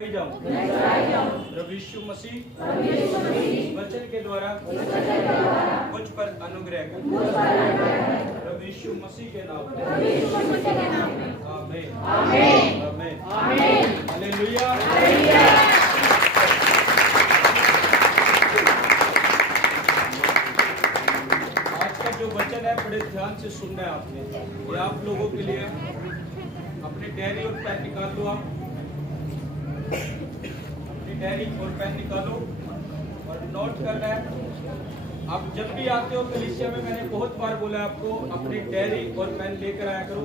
जाऊं प्रभु यीशु मसीह वचन के द्वारा मुझ पर अनुग्रह कर प्रभु यीशु मसीह के नाम आमीन आमीन हालेलुया। आज का जो वचन है बड़े ध्यान से सुनना है आपने। ये आप लोगों के लिए अपनी डायरी और पेन निकाल लो। आप अपनी डायरी और पेन निकालो और नोट करना है। आप जब भी आते हो कलीसिया में, मैंने बहुत बार बोला आपको, अपनी डायरी और पेन लेकर आया करो।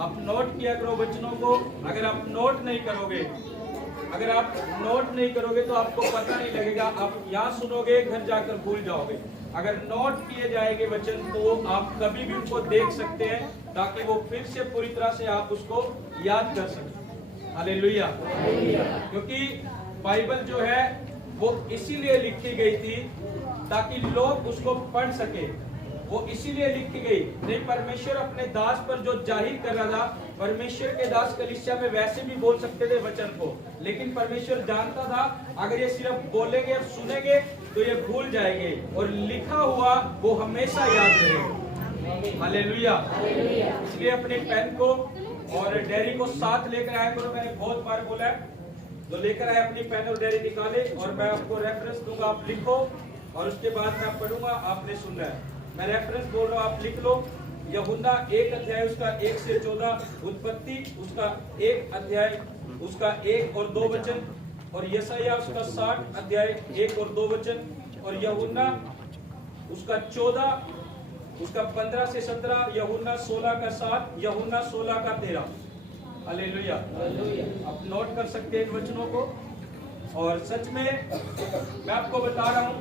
आप नोट किया करो वचनों को। अगर आप नोट नहीं करोगे तो आपको पता नहीं लगेगा। आप यहाँ सुनोगे, घर जाकर भूल जाओगे। अगर नोट किए जाएंगे वचन तो आप कभी भी उनको देख सकते हैं, ताकि वो फिर से पूरी तरह से आप उसको याद कर सकें। हालेलुया। क्योंकि बाइबल जो है वो इसीलिए लिखी गई थी ताकि लोग उसको पढ़ सके। वो इसीलिए लिखी गई। नहीं, परमेश्वर अपने दास पर जो जाहिर कर रहा था, परमेश्वर के दास कलीसिया में वैसे भी बोल सकते थे वचन को, लेकिन परमेश्वर जानता था अगर ये सिर्फ बोलेंगे और सुनेंगे तो ये भूल जाएंगे, और लिखा हुआ वो हमेशा याद रहेगा। हालेलुया। इसलिए अपने पेन को और डायरी को साथ लेकर आया करो। मैंने बहुत बार बोला है, तो लेकर आए अपनी पेन और डायरी निकाले, और मैं आपको रेफरेंस दूंगा, आप लिखो, और उसके बाद मैं पढ़ूंगा, आपने सुनना है। मैं रेफरेंस बोल रहा हूँ, आप लिख लो। यूहन्ना 1 अध्याय उसका 1 से 14, उत्पत्ति उसका 1 अध्याय उसका 1 और 2 वचन, और यशायाह उसका 60 अध्याय 1 और 2 वचन, और यूहन्ना उसका 14 उसका 15 से 17, यूहन्ना 16 का 7, यूहन्ना 16 का 13। हालेलुया। आप नोट कर सकते हैं इन वचनों को। और सच में मैं आपको बता रहा हूं,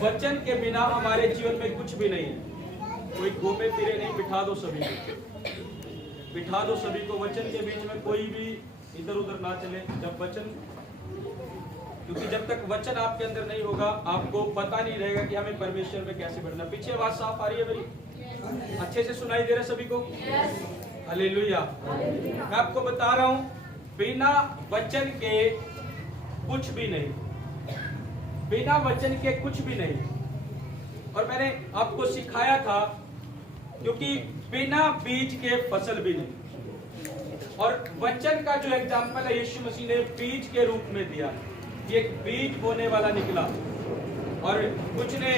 वचन के बिना हमारे जीवन में कुछ भी नहीं है। कोई घूमे फिरे नहीं, बिठा दो सभी को वचन के बीच में। कोई भी इधर उधर ना चले जब वचन, क्योंकि जब तक वचन आपके अंदर नहीं होगा आपको पता नहीं रहेगा कि हमें परमेश्वर में कैसे बढ़ना। पीछे आवाज साफ आ रही है मेरी? अच्छे से सुनाई दे रहा है सभी को? हालेलुया। मैं आपको बता रहा हूं, बिना वचन के कुछ भी नहीं, बिना वचन के कुछ भी नहीं। और मैंने आपको सिखाया था, क्योंकि बिना बीज के फसल भी नहीं। और वचन का जो एग्जाम्पल है यीशु मसीह ने बीज के रूप में दिया। ये बीज बोने वाला निकला, और कुछ ने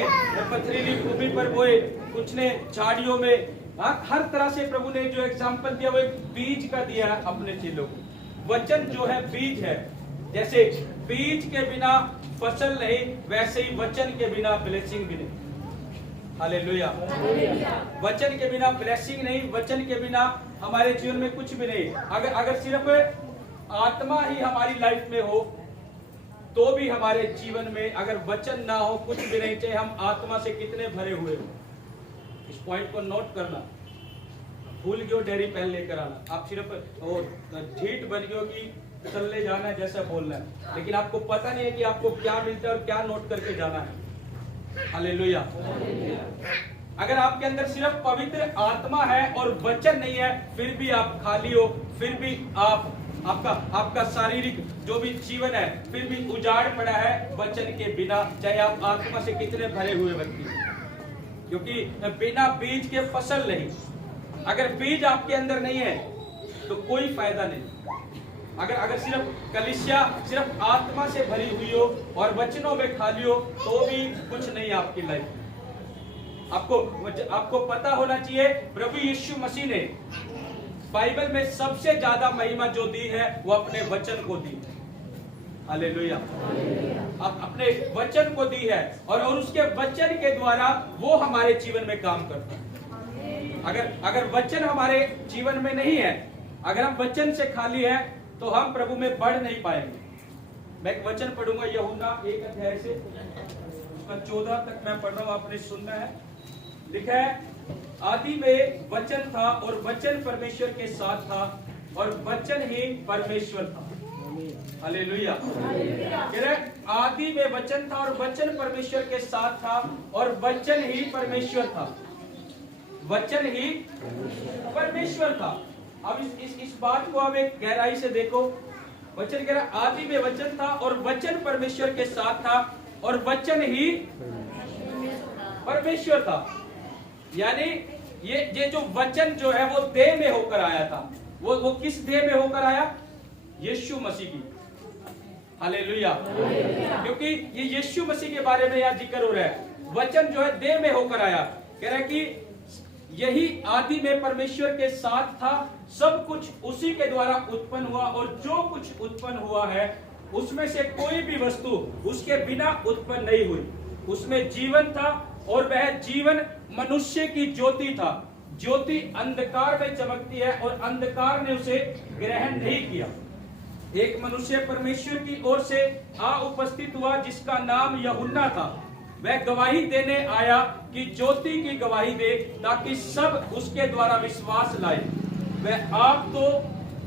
पथरीली भूमि पर बोए, कुछ ने झाड़ियों में। हर तरह से प्रभु ने जो एग्जाम्पल दिया वो एक बीज का दिया है अपने चेलों को। वचन जो है बीज है। जैसे बीज के बिना फसल नहीं, वैसे ही वचन के बिना ब्लेसिंग भी नहीं। हालेलुया। वचन के बिना ब्लेसिंग नहीं, वचन के बिना हमारे जीवन में कुछ भी नहीं। अगर सिर्फ आत्मा ही हमारी लाइफ में हो तो भी हमारे जीवन में अगर वचन ना हो कुछ भी नहीं, चाहे हम आत्मा से कितने भरे हुए हो। इस पॉइंट को नोट करना। भूल गए डायरी पेन लेकर आना। आप सिर्फ ढीठ बन गए कि चलने जाना है, जैसा बोलना है, लेकिन आपको पता नहीं है कि आपको क्या मिलता है और क्या नोट करके जाना है। हालेलुया। अगर आपके अंदर सिर्फ पवित्र आत्मा है और वचन नहीं है, फिर भी आप खाली हो, फिर भी आपका शारीरिक जो भी जीवन है फिर भी उजाड़ पड़ा है वचन के बिना, चाहे आप आत्मा से कितने भरे हुए व्यक्ति। क्योंकि बिना बीज के फसल नहीं। अगर बीज आपके अंदर नहीं है तो कोई फायदा नहीं। अगर सिर्फ कलीसिया सिर्फ आत्मा से भरी हुई हो और वचनों में खाली हो तो भी कुछ नहीं आपकी लाइफ। आपको पता होना चाहिए, प्रभु यीशु मसीह ने बाइबल में सबसे ज्यादा महिमा जो दी है वो अपने वचन को दी। हालेलुया। अपने वचन को दी है, और उसके वचन के द्वारा वो हमारे जीवन में काम करता है। अगर वचन हमारे जीवन में नहीं है, अगर हम वचन से खाली हैं, तो हम प्रभु में बढ़ नहीं पाएंगे। मैं एक वचन पढ़ूंगा, यूहन्ना 1 अध्याय से उसका 14 तक मैं पढ़ रहा हूं, आपने सुनना है। लिखा है, आदि में वचन था और वचन परमेश्वर के साथ था और वचन ही परमेश्वर था। हालेलुया। आदि में वचन था और वचन परमेश्वर के साथ था और वचन ही परमेश्वर था। वचन ही परमेश्वर था। अब इस बात को आप एक गहराई से देखो। वचन कह रहा आदि में वचन था और वचन परमेश्वर के साथ था और वचन ही परमेश्वर था। यानी ये जो वचन जो है वो देह में होकर आया था। वो किस देह में होकर आया? यीशु मसीह की। हालेलुया। क्योंकि ये यीशु मसीह के बारे में यहाँ जिक्र हो रहा है। वचन जो है देह में होकर आया। कह रहा है कि यही आदि में परमेश्वर के साथ था, सब कुछ उसी के द्वारा उत्पन्न हुआ और जो कुछ उत्पन्न हुआ है उसमें से कोई भी वस्तु उसके बिना उत्पन्न नहीं हुई। उसमें जीवन था और वह जीवन मनुष्य की ज्योति था। ज्योति अंधकार में चमकती है और अंधकार ने उसे ग्रहण नहीं किया। एक मनुष्य परमेश्वर की ओर से आ उपस्थित हुआ जिसका नाम यूहन्ना था। वह गवाही देने आया कि ज्योति की गवाही दे ताकि सब उसके द्वारा विश्वास लाए।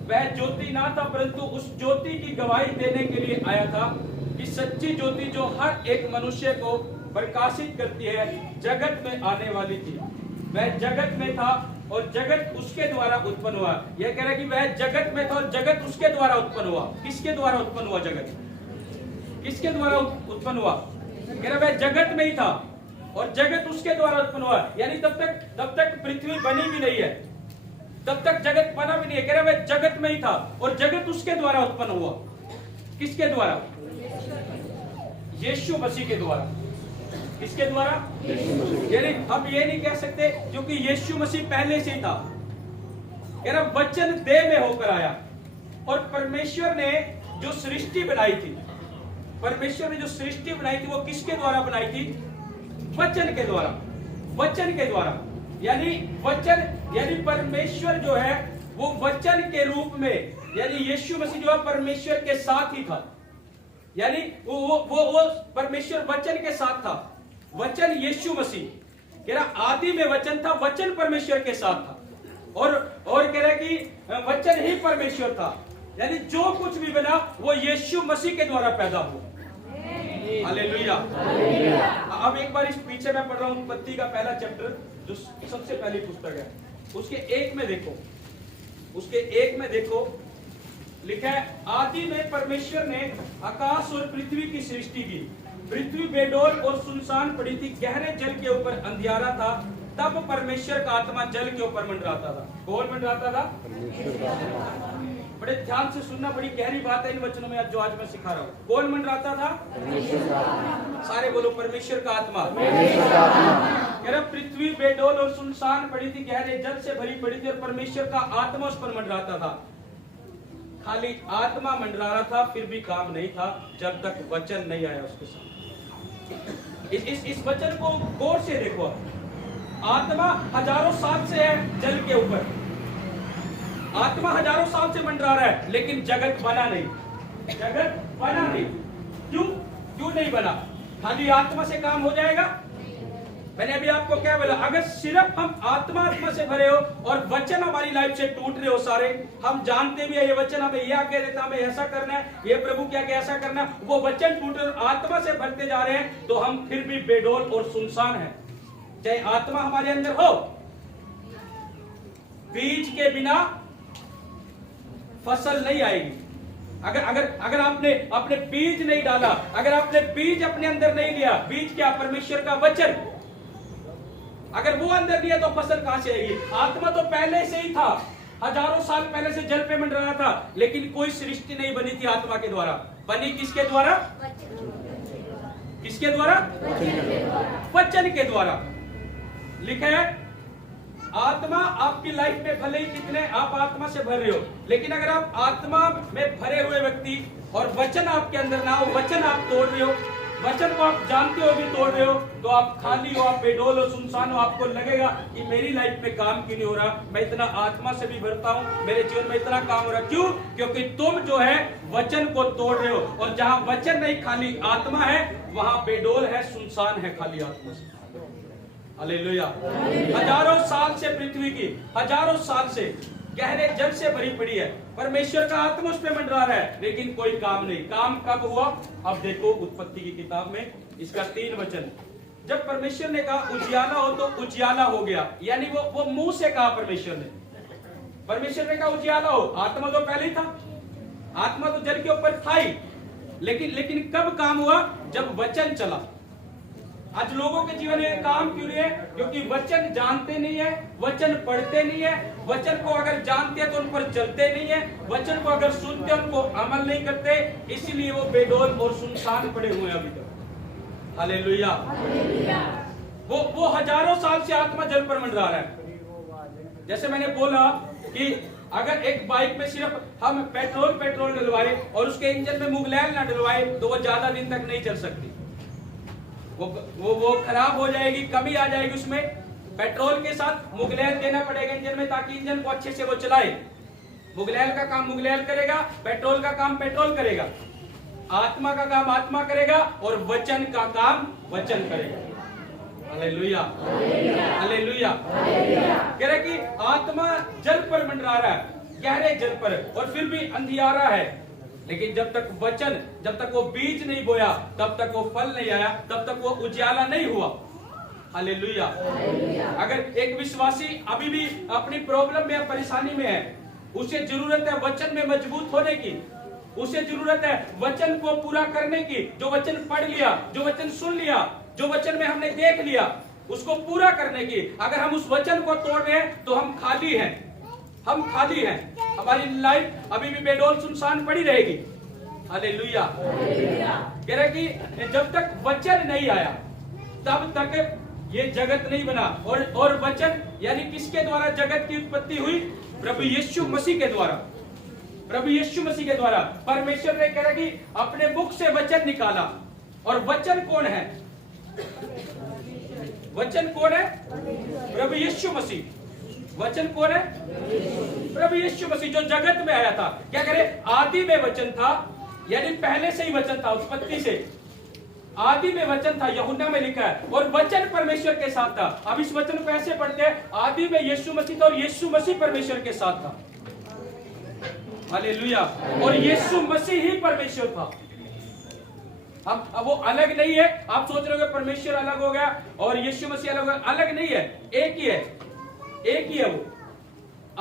वह ज्योति ना था परंतु उस ज्योति की गवाही देने के लिए आया था कि सच्ची ज्योति जो हर एक मनुष्य को प्रकाशित करती है जगत में आने वाली थी। वह जगत में था और जगत उसके द्वारा उत्पन्न हुआ। यह कह रहा है कि वह जगत में था और जगत उसके द्वारा उत्पन्न हुआ। किसके द्वारा उत्पन्न हुआ? जगत किसके द्वारा उत्पन्न हुआ? कह रहा वह जगत में ही था और जगत उसके द्वारा उत्पन्न हुआ। यानी तब तक पृथ्वी बनी भी नहीं है, तब तक जगत बना भी नहीं है। कह रहा वह जगत में ही था और जगत उसके द्वारा उत्पन्न हुआ। किसके द्वारा? यीशु मसीह के द्वारा। किसके द्वारा? यानी हम ये नहीं कह सकते क्योंकि यीशु मसीह पहले से ही था। कह रहा वचन देह में होकर आया और परमेश्वर ने जो सृष्टि बनाई थी, परमेश्वर ने जो सृष्टि बनाई थी वो किसके द्वारा बनाई थी? वचन के द्वारा। वचन के द्वारा यानी वचन, यानी परमेश्वर जो है वो वचन के रूप में, यानी यीशु मसीह जो है परमेश्वर के साथ ही था। यानी वो परमेश्वर वचन के साथ था। वचन यीशु मसीह। कह रहा आदि में वचन था, वचन परमेश्वर के साथ था और कह रहा कि वचन ही परमेश्वर था। यानी जो कुछ भी बना वो यीशु मसीह के द्वारा पैदा हुआ। हालेलुया। अब एक बार इस पीछे मैं पढ़ रहा हूं उत्पत्ति का पहला चैप्टर जो सबसे पहली पुस्तक है, उसके एक में देखो, उसके एक में देखो लिखा है आदि में परमेश्वर ने आकाश और पृथ्वी की सृष्टि की। पृथ्वी बेडौल और सुनसान पड़ी थी, गहरे जल के ऊपर अंधियारा था। तब परमेश्वर का आत्मा जल के ऊपर मंडराता था। कौन मंडराता था? बड़े ध्यान से सुनना, बड़ी गहरी बात है इन वचनों में जो आज मैं सिखा रहा हूँ। कौन मंडराता था? सारे बोलो परमेश्वर का आत्मा। कह रहा पृथ्वी बेडौल और सुनसान पड़ी थी, गहरे जल से भरी पड़ी थी और परमेश्वर का आत्मा उस पर मंडराता था। खाली आत्मा मंडरा रहा था, फिर भी काम नहीं था जब तक वचन नहीं आया उसके साथ। इस वचन को गौर से देखो। आत्मा हजारों साल से है जल के ऊपर, आत्मा हजारों साल से मंडरा रहा है, लेकिन जगत बना नहीं। जगत बना नहीं। क्यों नहीं बना? खाली आत्मा से काम हो जाएगा? मैंने अभी आपको क्या बोला, अगर सिर्फ हम आत्मा से भरे हो और वचन हमारी लाइफ से टूट रहे हो सारे, हम जानते भी है ये वचन हमें यह कह देता हमें ऐसा करना है, ये प्रभु क्या क्या ऐसा करना है, वो वचन टूट रहे आत्मा से भरते जा रहे हैं तो हम फिर भी बेडौल और सुनसान हैं। चाहे आत्मा हमारे अंदर हो, बीज के बिना फसल नहीं आएगी। अगर आपने अपने बीज नहीं डाला, अगर आपने बीज अपने अंदर नहीं लिया, बीज क्या? परमेश्वर का वचन। अगर वो अंदर नहीं है तो फसल कहां से आएगी? आत्मा तो पहले से ही था, हजारों साल पहले से जल पे मंडरा रहा था, लेकिन कोई सृष्टि नहीं बनी थी आत्मा के द्वारा। बनी किसके द्वारा? किसके द्वारा? वचन के द्वारा। लिखा है आत्मा आपकी लाइफ में भले ही कितने आप आत्मा से भर रहे हो, लेकिन अगर आप आत्मा में भरे हुए व्यक्ति और वचन आपके अंदर ना हो, वचन आप तोड़ रहे हो, वचन को आप जानते हो भी तोड़ रहे हो, तो आप खाली हो, आप बेडौल हो, सुनसान हो। आपको लगेगा कि मेरी लाइफ में काम क्यों नहीं हो रहा, मैं इतना आत्मा से भी भरता हूं, मेरे जीवन में इतना काम हो रहा। क्यों? क्योंकि तुम जो है वचन को तोड़ रहे हो, और जहां वचन नहीं खाली आत्मा है वहां बेडौल है, सुनसान है, खाली आत्मा से। हालेलुया। हजारों साल से पृथ्वी की, हजारों साल से गहरे जल से भरी पड़ी है, परमेश्वर का आत्मा उस पे मंडरा रहा है, लेकिन कोई काम नहीं। काम कब हुआ? अब देखो उत्पत्ति की किताब में इसका 3 वचन। जब परमेश्वर ने कहा उजियाला हो तो उजियाला हो गया, यानी वो मुंह से कहा परमेश्वर ने कहा उजियाला हो। आत्मा तो पहले ही था, आत्मा तो जल के ऊपर था ही, लेकिन कब काम हुआ? जब वचन चला। आज लोगों के जीवन में काम क्यों नहीं है? क्योंकि वचन जानते नहीं है, वचन पढ़ते नहीं है, वचन को अगर जानते हैं तो उन पर चलते नहीं है, वचन को अगर सुनते हैं उनको अमल नहीं करते, इसीलिए वो बेडौल और सुनसान पड़े हुए हैं अभी तक। हालेलुया। वो हजारों साल से आत्मा जल पर मंडरा रहा है। जैसे मैंने बोला कि अगर एक बाइक में सिर्फ हम पेट्रोल डलवाए और उसके इंजन में मुगलैल ना डलवाए तो वो ज्यादा दिन तक नहीं चल सकती। वो खराब हो जाएगी, कमी आ जाएगी उसमें। पेट्रोल के साथ मुगलैल देना पड़ेगा इंजन में, ताकि इंजन को अच्छे से वो चलाए। मुगलैल का काम मुगलैल करेगा, पेट्रोल का काम पेट्रोल करेगा, आत्मा का काम आत्मा करेगा और वचन का काम वचन करेगा। Hallelujah, hallelujah. कह रहे कि आत्मा जल पर मंडरा रहा है, गहरे जल पर, और फिर भी अंधियारा है। लेकिन जब तक वो बीज नहीं बोया, तब तक वो फल नहीं आया, तब तक वो उजाला नहीं हुआ। हालेलुया। अगर एक विश्वासी अभी भी अपनी प्रॉब्लम में, परेशानी में है, उसे जरूरत है वचन में मजबूत होने की, उसे जरूरत है वचन को पूरा करने की। जो वचन पढ़ लिया, जो वचन सुन लिया, जो वचन में हमने देख लिया, उसको पूरा करने की। अगर हम उस वचन को तोड़ रहे हैं तो हम खाली हैं, हम खाली हैं। हमारी लाइफ अभी भी बेडौल सुनसान पड़ी रहेगी। हालेलुया। कह रहे कि जब तक वचन नहीं आया तब तक ये जगत नहीं बना। और वचन यानी किसके द्वारा जगत की उत्पत्ति हुई? प्रभु यीशु मसीह के द्वारा। प्रभु यीशु मसीह के द्वारा परमेश्वर ने कह रहा कि अपने मुख से वचन निकाला। और वचन कौन है? वचन कौन है? प्रभु यीशु मसीह। वचन कौन है? प्रभु यीशु मसीह, जो जगत में आया था। क्या करे? आदि में वचन था, यानी पहले से ही वचन था, उत्पत्ति से आदि में वचन था। यूहन्ना में लिखा है, और वचन परमेश्वर के साथ था। अब इस वचन को ऐसे पढ़ते हैं, आदि में यीशु मसीह था और यीशु मसीह परमेश्वर के साथ था। हालेलुया। और यीशु मसीह ही परमेश्वर था। अब वो अलग नहीं है। आप सोच रहे हो परमेश्वर अलग हो गया और यीशु मसीह अलग हो गया, अलग नहीं है, एक ही है, एक ही है। वो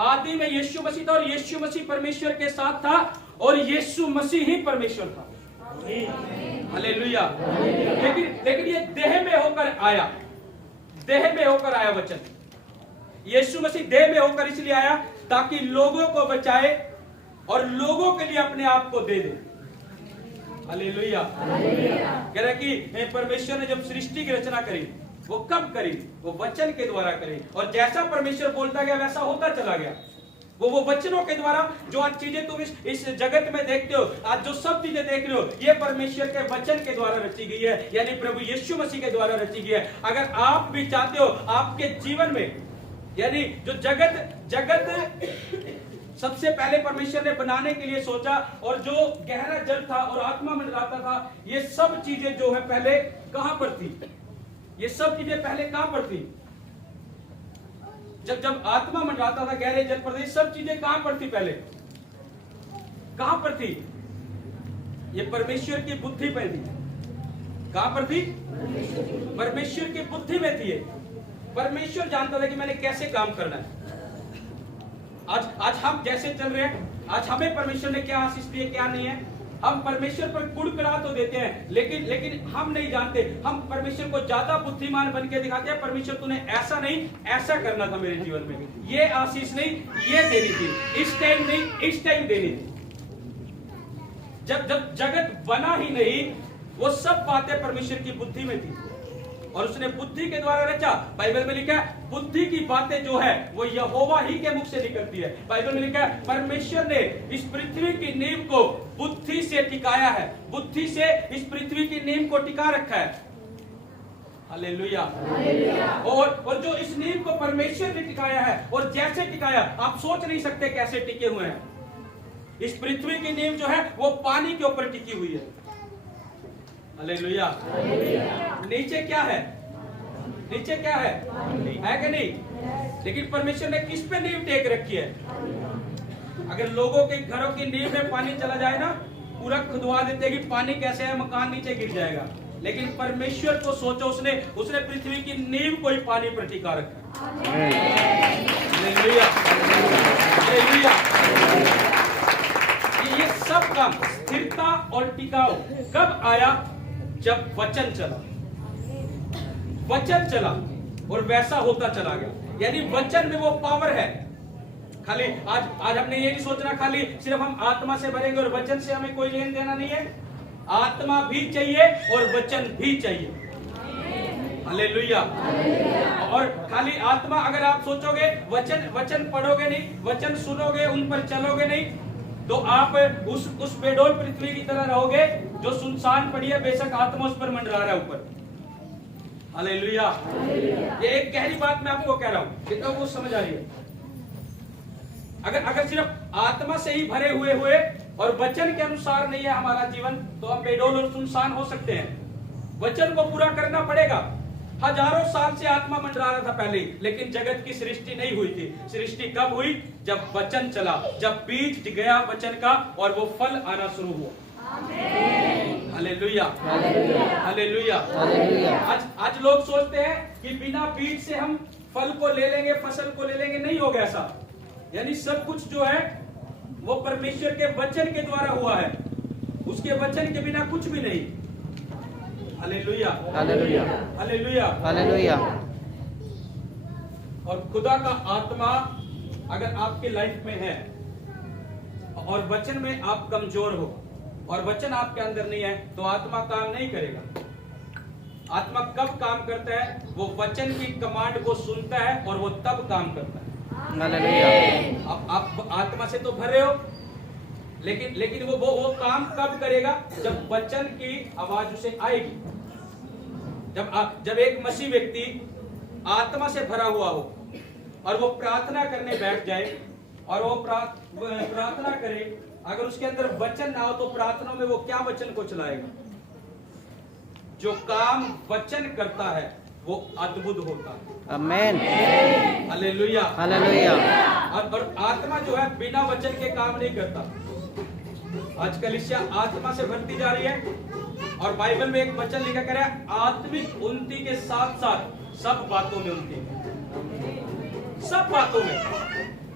आदि में यीशु मसीह था और यीशु मसीह परमेश्वर के साथ था और यीशु मसीह ही परमेश्वर था। हालेलुया। लेकिन ये देह में होकर आया, देह में होकर आया वचन। यीशु मसीह देह में होकर इसलिए आया ताकि लोगों को बचाए और लोगों के लिए अपने आप को दे दे। हालेलुया। कह रहा कि परमेश्वर ने जब सृष्टि की रचना करी, वो कब करी? वो वचन के द्वारा करी। और जैसा परमेश्वर बोलता गया वैसा होता चला गया। वो वचनों के द्वारा जो आज चीजें तुम इस जगत में देखते हो, आज जो सब चीजें देख रहे हो, ये परमेश्वर के वचन के द्वारा रची गई है, यानी प्रभु यीशु मसीह के द्वारा रची गई है। अगर आप भी चाहते हो आपके जीवन में, यानी जो जगत सबसे पहले परमेश्वर ने बनाने के लिए सोचा, और जो गहरा जल था और आत्मा मंडराता था, ये सब चीजें जो है पहले कहां पर थी? ये सब चीजें पहले कहां पर थी? जब आत्मा मंडराता था गहरे जल पर, ये सब चीजें कहां पर थी? पहले कहां पर थी? ये परमेश्वर की बुद्धि पे थी। कहां पर थी? परमेश्वर की बुद्धि में थी। परमेश्वर जानता था कि मैंने कैसे काम करना है। आज हम जैसे चल रहे हैं, आज हमें परमेश्वर ने क्या आशीष दी है, क्या नहीं है। हम परमेश्वर पर कुड़कुड़ा तो देते हैं, लेकिन हम नहीं जानते। हम परमेश्वर को ज्यादा बुद्धिमान बन के दिखाते हैं। परमेश्वर तूने ऐसा नहीं, ऐसा करना था मेरे जीवन में, ये आशीष नहीं, ये देनी थी, इस टाइम नहीं, इस टाइम देनी थी। जब जगत बना ही नहीं, वो सब बातें परमेश्वर की बुद्धि में थी और उसने बुद्धि के द्वारा रचा। बाइबल में लिखा है बुद्धि की बातें जो है वो यहोवा ही के मुख से निकलती है। बाइबल में लिखा है परमेश्वर ने इस पृथ्वी की नींव को बुद्धि से टिकाया है, बुद्धि से इस पृथ्वी की नींव को टिका रखा है। हालेलुया। और जो इस नींव को परमेश्वर ने टिकाया है, और जैसे टिकाया आप सोच नहीं सकते कैसे टिके हुए हैं। इस पृथ्वी की नींव जो है वो पानी के ऊपर टिकी हुई है। हालेलुया। नीचे क्या है? नीचे क्या है कि नहीं? लेकिन परमेश्वर ने किस पे नींव टेक रखी है? अगर लोगों के घरों की नींव में पानी चला जाए ना, पूरा खुदवा देते हैं कि पानी कैसे है, मकान नीचे गिर जाएगा। लेकिन परमेश्वर को सोचो, उसने पृथ्वी की नींव को ही पानी पर टिका रखा। हालेलुया। हालेलुया। ये सब काम, स्थिरता और टिकाऊ कब आया? जब वचन चला, वचन चला और वैसा होता चला गया। यानी वचन में वो पावर है। खाली आज हमने ये नहीं सोचना खाली सिर्फ हम आत्मा से भरेंगे और वचन से हमें कोई लेन देना नहीं है। आत्मा भी चाहिए और वचन भी चाहिए। हालेलुया। और खाली आत्मा, अगर आप सोचोगे वचन पढ़ोगे नहीं, वचन सुनोगे, उन पर चलोगे नहीं, तो आप उस बेडौल पृथ्वी की तरह रहोगे जो सुनसान पड़ी है, बेशक आत्मा उस पर मंडरा रहा है ऊपर। हालेलुया। ये एक गहरी बात मैं आपको कह रहा हूं, कितना वो समझ आ रही है? अगर सिर्फ आत्मा से ही भरे हुए और वचन के अनुसार नहीं है हमारा जीवन, तो हम बेडौल और सुनसान हो सकते हैं। वचन को पूरा करना पड़ेगा। हजारों साल से आत्मा मंडरा रहा था पहले, लेकिन जगत की सृष्टि नहीं हुई थी। सृष्टि कब हुई? जब वचन चला, जब बीज गया वचन का और वो फल आना शुरू हुआ। Hallelujah, hallelujah. आज लोग सोचते हैं कि बिना बीज से हम फल को ले लेंगे, फसल को ले लेंगे। नहीं होगा ऐसा। यानी सब कुछ जो है वो परमेश्वर के वचन के द्वारा हुआ है। उसके वचन के बिना कुछ भी नहीं। Hallelujah, hallelujah, hallelujah, hallelujah. और खुदा का आत्मा अगर आपके लाइफ में है और वचन में आप कमजोर हो और वचन आपके अंदर नहीं है, तो आत्मा काम नहीं करेगा। आत्मा कब काम करता है? वो वचन की कमांड को सुनता है और वो तब काम करता है। आप आत्मा से तो भरे हो, लेकिन वो काम कब करेगा? जब वचन की आवाज उसे आएगी। जब एक मसीह व्यक्ति आत्मा से भरा हुआ हो और वो प्रार्थना करने बैठ जाए और वो प्रार्थना करे, अगर उसके अंदर वचन ना हो तो प्रार्थना में वो क्या वचन को चलाएगा? जो काम वचन करता है वो अद्भुत होता है। आमेन, हालेलुया, हालेलुया। और आत्मा जो है बिना वचन के काम नहीं करता। आज कलीसिया आत्मा से भरती जा रही है और बाइबल में एक वचन लिखा कर है, आत्मिक उन्नति के साथ साथ सब बातों में उन्नति। सब बातों में,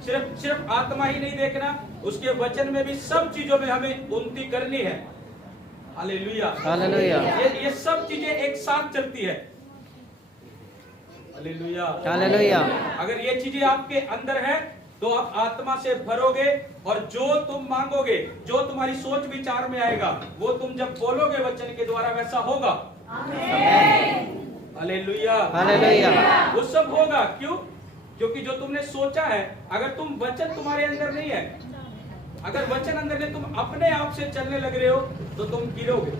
सिर्फ आत्मा ही नहीं देखना, उसके वचन में भी सब चीजों में हमें उन्नति करनी है। Hallelujah, hallelujah. ये सब चीजें एक साथ चलती है। Hallelujah, hallelujah. अगर ये चीजें आपके अंदर है तो आप आत्मा से भरोगे और जो तुम मांगोगे, जो तुम्हारी सोच विचार में आएगा, वो तुम जब बोलोगे वचन के द्वारा वैसा होगा। Hallelujah, hallelujah. वो सब होगा। क्यों? क्योंकि जो तुमने सोचा है, अगर तुम वचन तुम्हारे अंदर नहीं है, अगर वचन अंदर नहीं, तुम अपने आप से चलने लग रहे हो तो तुम गिरोगे।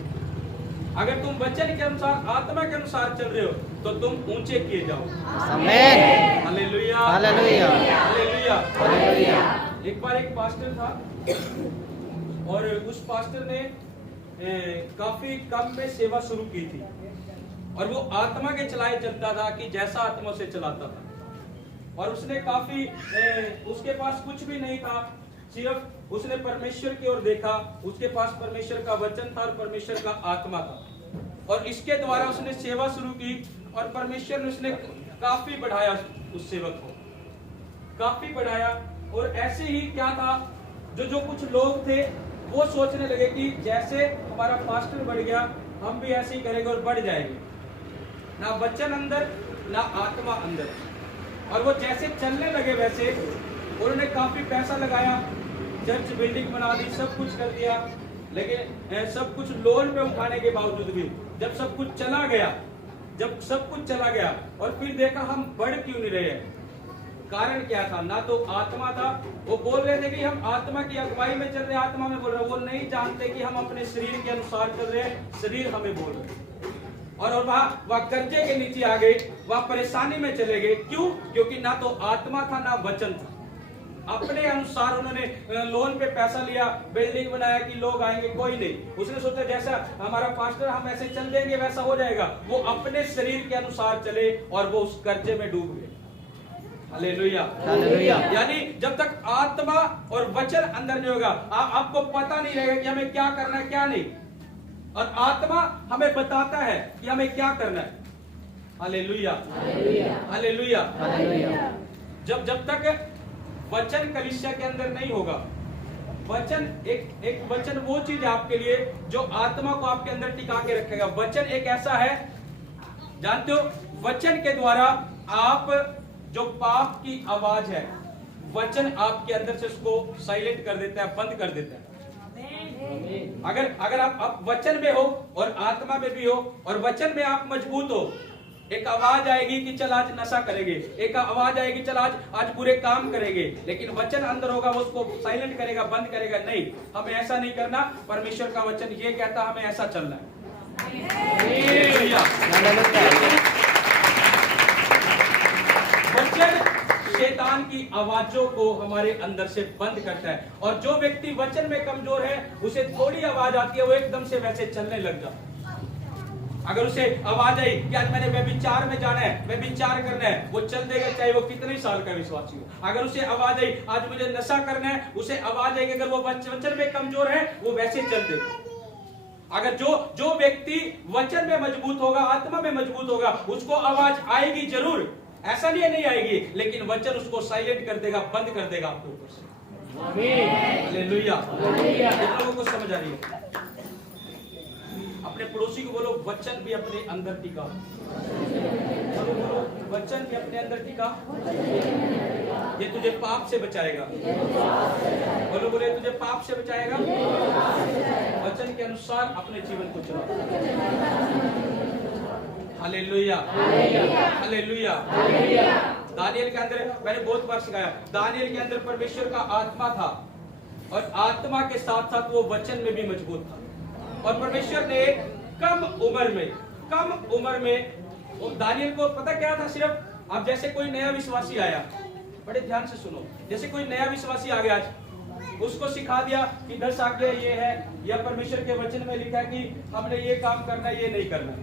अगर तुम वचन के अनुसार, आत्मा के अनुसार चल रहे हो तो तुम ऊंचे किए जाओ। आमेन, हालेलुया, हालेलुया, हालेलुया, हालेलुया। एक बार एक पास्टर था और उस पास्टर ने काफी कम में सेवा शुरू की थी और वो आत्मा के चलाए चलता था कि जैसा आत्मा से चलाता था। और उसने काफी उसके पास कुछ भी नहीं था, सिर्फ उसने परमेश्वर की ओर देखा। उसके पास परमेश्वर का वचन था और परमेश्वर का आत्मा था और इसके द्वारा उसने सेवा शुरू की और परमेश्वर ने उसने काफी बढ़ाया, उस सेवक को काफी बढ़ाया। और ऐसे ही क्या था, जो कुछ लोग थे वो सोचने लगे कि जैसे हमारा पास्टर बढ़ गया, हम भी ऐसे ही करेंगे और बढ़ जाएंगे। ना वचन अंदर, ना आत्मा अंदर। और वो जैसे चलने लगे वैसे उन्होंने काफी पैसा लगाया, चर्च बिल्डिंग बना दी, सब कुछ कर दिया, लेकिन सब कुछ लोन पे उठाने के बावजूद भी जब सब कुछ चला गया और फिर देखा हम बढ़ क्यों नहीं रहे हैं, कारण क्या था? ना तो आत्मा था। वो बोल रहे थे कि हम आत्मा की अगुवाई में चल रहे, आत्मा में बोल रहे, वो नहीं जानते कि हम अपने शरीर के अनुसार चल रहे हैं, शरीर हमें बोल रहे। और वह कर्जे के नीचे आ गए, वह परेशानी में चले गए। क्यों? क्योंकि ना तो आत्मा था ना वचन था। अपने अनुसार उन्होंने लोन पे पैसा लिया, बिल्डिंग बनाया कि लोग आएंगे, कोई नहीं। उसने सोचा जैसा हमारा पास्टर, हम ऐसे चल देंगे वैसा हो जाएगा। वो अपने शरीर के अनुसार चले और वो उस कर्जे में डूब गए। Hallelujah, hallelujah. यानी जब तक आत्मा और वचन अंदर नहीं होगा, आपको पता नहीं रहेगा कि हमें क्या करना है क्या नहीं, और आत्मा हमें बताता है कि हमें क्या करना है। Hallelujah, hallelujah, hallelujah. जब तक वचन कलीसिया के अंदर नहीं होगा, वचन एक वचन वो चीज है आपके लिए जो आत्मा को आपके अंदर टिका के रखेगा। वचन एक ऐसा है, जानते हो, वचन के द्वारा आप जो पाप की आवाज है, वचन आपके अंदर से उसको साइलेंट कर देता है, बंद कर देता है। अगर आप वचन में हो और आत्मा में भी हो और वचन में आप मजबूत हो, एक आवाज आएगी कि चल आज नशा करेंगे, एक आवाज आएगी चल आज बुरे काम करेंगे, लेकिन वचन अंदर होगा वो उसको साइलेंट करेगा, बंद करेगा। नहीं, हमें ऐसा नहीं करना। परमेश्वर का वचन ये कहता हमें ऐसा चलना है। वचन शैतान की आवाजों को हमारे अंदर से बंद करता है, और जो व्यक्ति वचन में कमजोर है उसे थोड़ी आवाज आती है वो एकदम से वैसे चलने लग जाता है। अगर उसे आवाज आई कि आज मैंने व्यभिचार में जाना है, व्यभिचार करना है, वो चल देगा, चाहे वो कितने साल का विश्वासी हो। अगर उसे आवाज आई आज मुझे नशा करना है, उसे आवाज आई, अगर वो वचन में कमजोर है वो वैसे चल देगा। अगर जो व्यक्ति वचन में मजबूत होगा, आत्मा में मजबूत होगा, उसको आवाज आएगी जरूर, ऐसा नहीं आएगी, लेकिन वचन उसको साइलेंट कर देगा, बंद कर देगा आपके ऊपर से। हालेलुया। आप लोगों को समझ आ रही है? अपने पड़ोसी को बोलो वचन भी अपने अंदर टिका। बोलो वचन भी अपने अंदर टिका, ये तुझे पाप से बचाएगा। बोलो तुझे पाप से बचाएगा। वचन के अनुसार अपने जीवन को चलाओ। Hallelujah, hallelujah. दानियल के अंदर मैंने बहुत बार सिखाया, दानियल के अंदर परमेश्वर का आत्मा था और आत्मा के साथ साथ वो वचन में भी मजबूत था। और परमेश्वर ने कम उम्र में दानियल को पता क्या था, सिर्फ अब जैसे कोई नया विश्वासी आया, बड़े ध्यान से सुनो, जैसे कोई नया विश्वासी आ गया, उसको सिखा दिया कि 10 आज्ञा ये है, या परमेश्वर के वचन में लिखा है कि हमने ये काम करना है, ये नहीं करना है।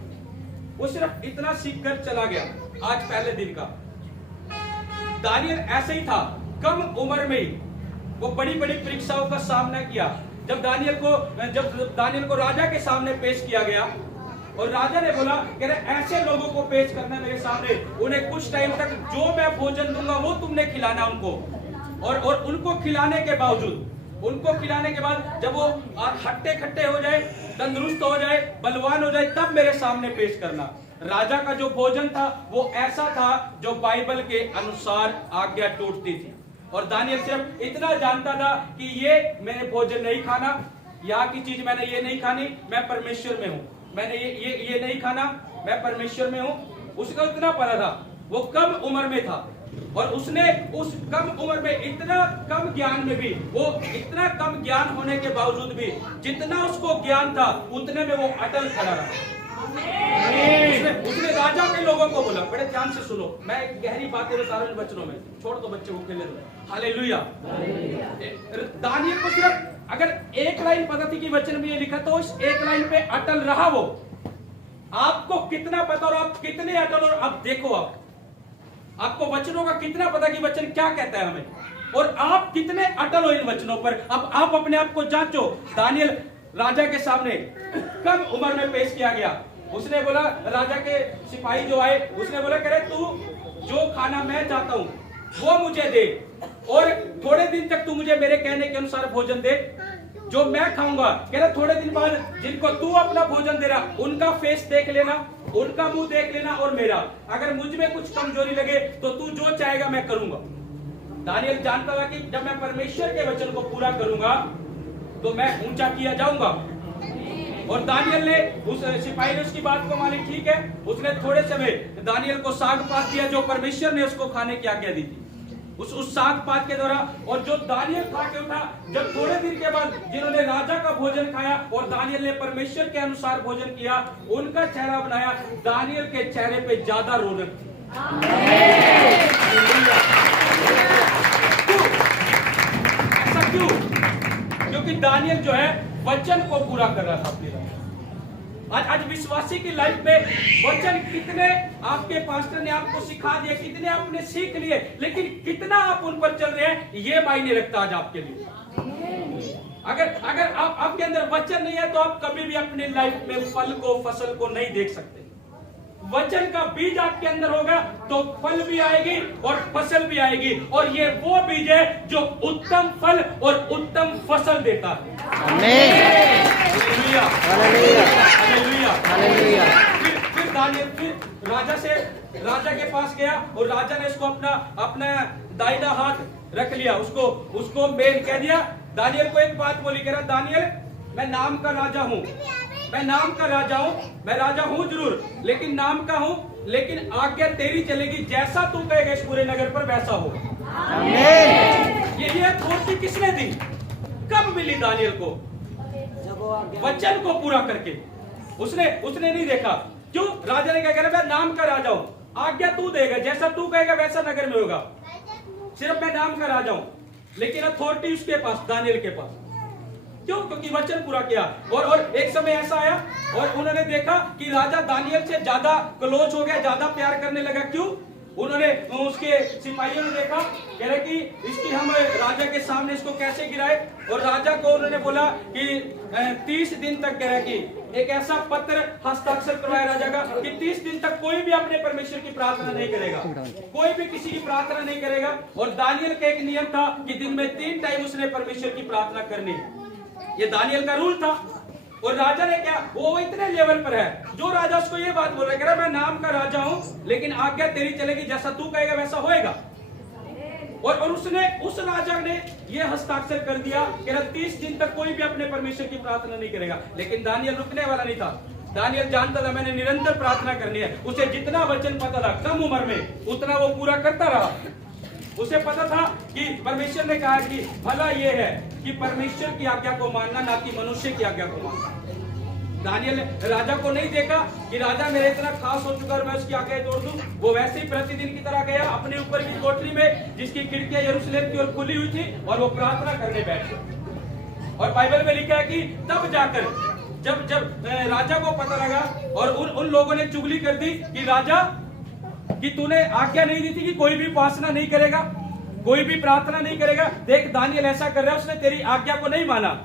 वो सिर्फ इतना सीख कर चला गया। आज पहले दिन का दानियल ऐसे ही था, कम उम्र में ही वो बड़ी बड़ी परीक्षाओं का सामना किया। जब दानियल को राजा के सामने पेश किया गया और राजा ने बोला कि ऐसे लोगों को पेश करना मेरे सामने, उन्हें कुछ टाइम तक जो मैं भोजन दूंगा वो तुमने खिलाना उनको, और उनको खिलाने के बाद जब वो हट्टे खट्टे हो जाए, तंदुरुस्त हो जाए, बलवान हो जाए, तब मेरे सामने पेश करना। राजा का जो भोजन था वो ऐसा था जो बाइबल के अनुसार आज्ञा टूटती थी। और दानियल सिर्फ इतना जानता था कि ये मैंने भोजन नहीं खाना, यहाँ की चीज मैंने ये नहीं खानी, मैं परमेश्वर में हूँ, मैंने ये नहीं खाना, मैं परमेश्वर में हूँ। उसका इतना पता था, वो कम उम्र में था, और उसने उस कम उम्र में इतना कम ज्ञान में भी, वो इतना कम ज्ञान होने के बावजूद भी जितना उसको ज्ञान था उतने में वो अटल खड़ा रहा। उसने राजा के लोगों को बोला, बड़े ध्यान से सुनो, मैं एक गहरी बातें बता रहा हूं बच्चों में, छोड़ दो बच्चे को खेलने दो। हालेलुया। दानियल को सिर्फ अगर एक लाइन पता थी कि वचन में ये लिखा, तो उस एक लाइन पे अटल रहा वो। आपको कितना पता और आप कितने अटल, और अब देखो आपको वचनों का कितना पता कि वचन क्या कहता है हमें, और आप कितने अटल हो इन वचनों पर। अब आप अपने आप को जांचो। दानियल राजा के सामने कम उम्र में पेश किया गया। उसने बोला, राजा के सिपाही जो आए, उसने बोला कह रहे तू जो खाना मैं चाहता हूं वो मुझे दे, और थोड़े दिन तक तू मुझे मेरे कहने के अनुसार भोजन दे जो मैं खाऊंगा। कह रहा थोड़े दिन बाद जिनको तू अपना भोजन दे रहा उनका फेस देख लेना, उनका मुंह देख लेना, और मेरा, अगर मुझ में कुछ कमजोरी लगे तो तू जो चाहेगा मैं करूंगा। दानियल जानता था कि जब मैं परमेश्वर के वचन को पूरा करूंगा तो मैं ऊंचा किया जाऊंगा। और दानियल ने, उस सिपाही ने उसकी बात को मानी, ठीक है। उसने थोड़े समय दानियल को साग पात दिया जो परमेश्वर ने उसको खाने की आज्ञा दी थी, उस साग पात के द्वारा। और जो दानियल खा के उठा, जब थोड़े दिन के बाद जिन्होंने राजा का भोजन खाया और दानियल ने परमेश्वर के अनुसार भोजन किया, उनका चेहरा बनाया, दानियल के चेहरे पे ज्यादा रौनक थी। ऐसा क्यों? क्योंकि दानियल जो है वचन को पूरा कर रहा था अपनी लाइफ। आज विश्वासी की लाइफ में वचन कितने आपके पास्टर ने आपको सिखा दिए, कितने आपने सीख लिए, लेकिन कितना आप उन पर चल रहे हैं ये मायने रखता आज आपके लिए। अगर आपके अंदर वचन नहीं है तो आप कभी भी अपनी लाइफ में फल को, फसल को नहीं देख सकते। वचन का बीज आपके अंदर होगा तो फल भी आएगी और फसल भी आएगी, और ये वो बीज है जो उत्तम फल और उत्तम फसल देता है। आमीन। Hallelujah, hallelujah, hallelujah, hallelujah. फिर दानियल फिर राजा के पास गया और राजा ने इसको अपना दाहिना हाथ रख लिया, उसको मेन कह दिया। दानियल को एक बात बोली, कह रहा दानियल मैं नाम का राजा हूँ, मैं नाम का राजा हूँ, मैं राजा हूँ जरूर लेकिन नाम का हूँ, लेकिन आज्ञा तेरी चलेगी, जैसा तू कहेगा इस पूरे नगर पर वैसा हो। आमीन। ये अथॉरिटी किसने दी, कब मिली दानियल को? वचन को पूरा करके। उसने नहीं देखा, क्यों? राजा ने क्या कहा, मैं नाम का राजा हूं, आज्ञा तू देगा, जैसा तू कहेगा वैसा नगर में होगा, सिर्फ मैं नाम का राजा हूं, लेकिन अथॉरिटी उसके पास, दानियल के पास। क्यों? क्योंकि वचन पूरा किया। और एक समय ऐसा आया और उन्होंने देखा कि राजा दानियल से ज्यादा क्लोज हो गया, ज्यादा प्यार करने लगा। क्यों? उन्होंने उसके सिपाहियों ने देखा, कह रहे कि इसकी हम राजा के सामने इसको कैसे गिराए, और राजा को उन्होंने बोला कि 30 दिन तक, कह रहे कि एक ऐसा पत्र हस्ताक्षर करवाया राजा का कि 30 दिन तक कोई भी अपने परमेश्वर की प्रार्थना नहीं करेगा, कोई भी किसी की प्रार्थना नहीं करेगा। और दानियल का एक नियम था कि दिन में 3 टाइम उसने परमेश्वर की प्रार्थना करनी, ये दानियल का रूल था। और राजा ने क्या, वो इतने लेवल पर है, जो राजा उसको ये बात बोल रहा है, मैं नाम का राजा हूं लेकिन आज्ञा तेरी चलेगी, जैसा तू कहेगा वैसा होएगा। और उस राजा ने ये हस्ताक्षर कर दिया कि 30 दिन तक कोई भी अपने परमेश्वर की प्रार्थना नहीं करेगा। लेकिन दानियल रुकने वाला नहीं था। दानियल जानता था मैंने निरंतर प्रार्थना करनी है। उसे जितना वचन पता था कम उम्र में, उतना वो पूरा करता रहा। उसे पता था कि परमेश्वर ने कहा कि भला ये है कि परमेश्वर की आज्ञा को मानना, ना कि मनुष्य की आज्ञा को मानना। दानियल राजा को नहीं देखा कि राजा मेरे इतना खास हो चुका और मैं उसकी आज्ञा तोड़ दूं। वो वैसे ही प्रतिदिन की तरह गया अपने ऊपर की कोठरी में, जिसकी खिड़कियां यरूशलेम की ओर खुली हुई थी, और वो प्रार्थना करने बैठ गया। और बाइबल में लिखा है कि तब जाकर जब राजा को पता लगा और उन लोगों ने चुगली कर दी कि राजा कि तूने आज्ञा नहीं दी थी कि कोई भी उपासना नहीं करेगा, कोई भी प्रार्थना नहीं करेगा, देख दानियल ऐसा कर रहा है, उसने तेरी आज्ञा को नहीं माना।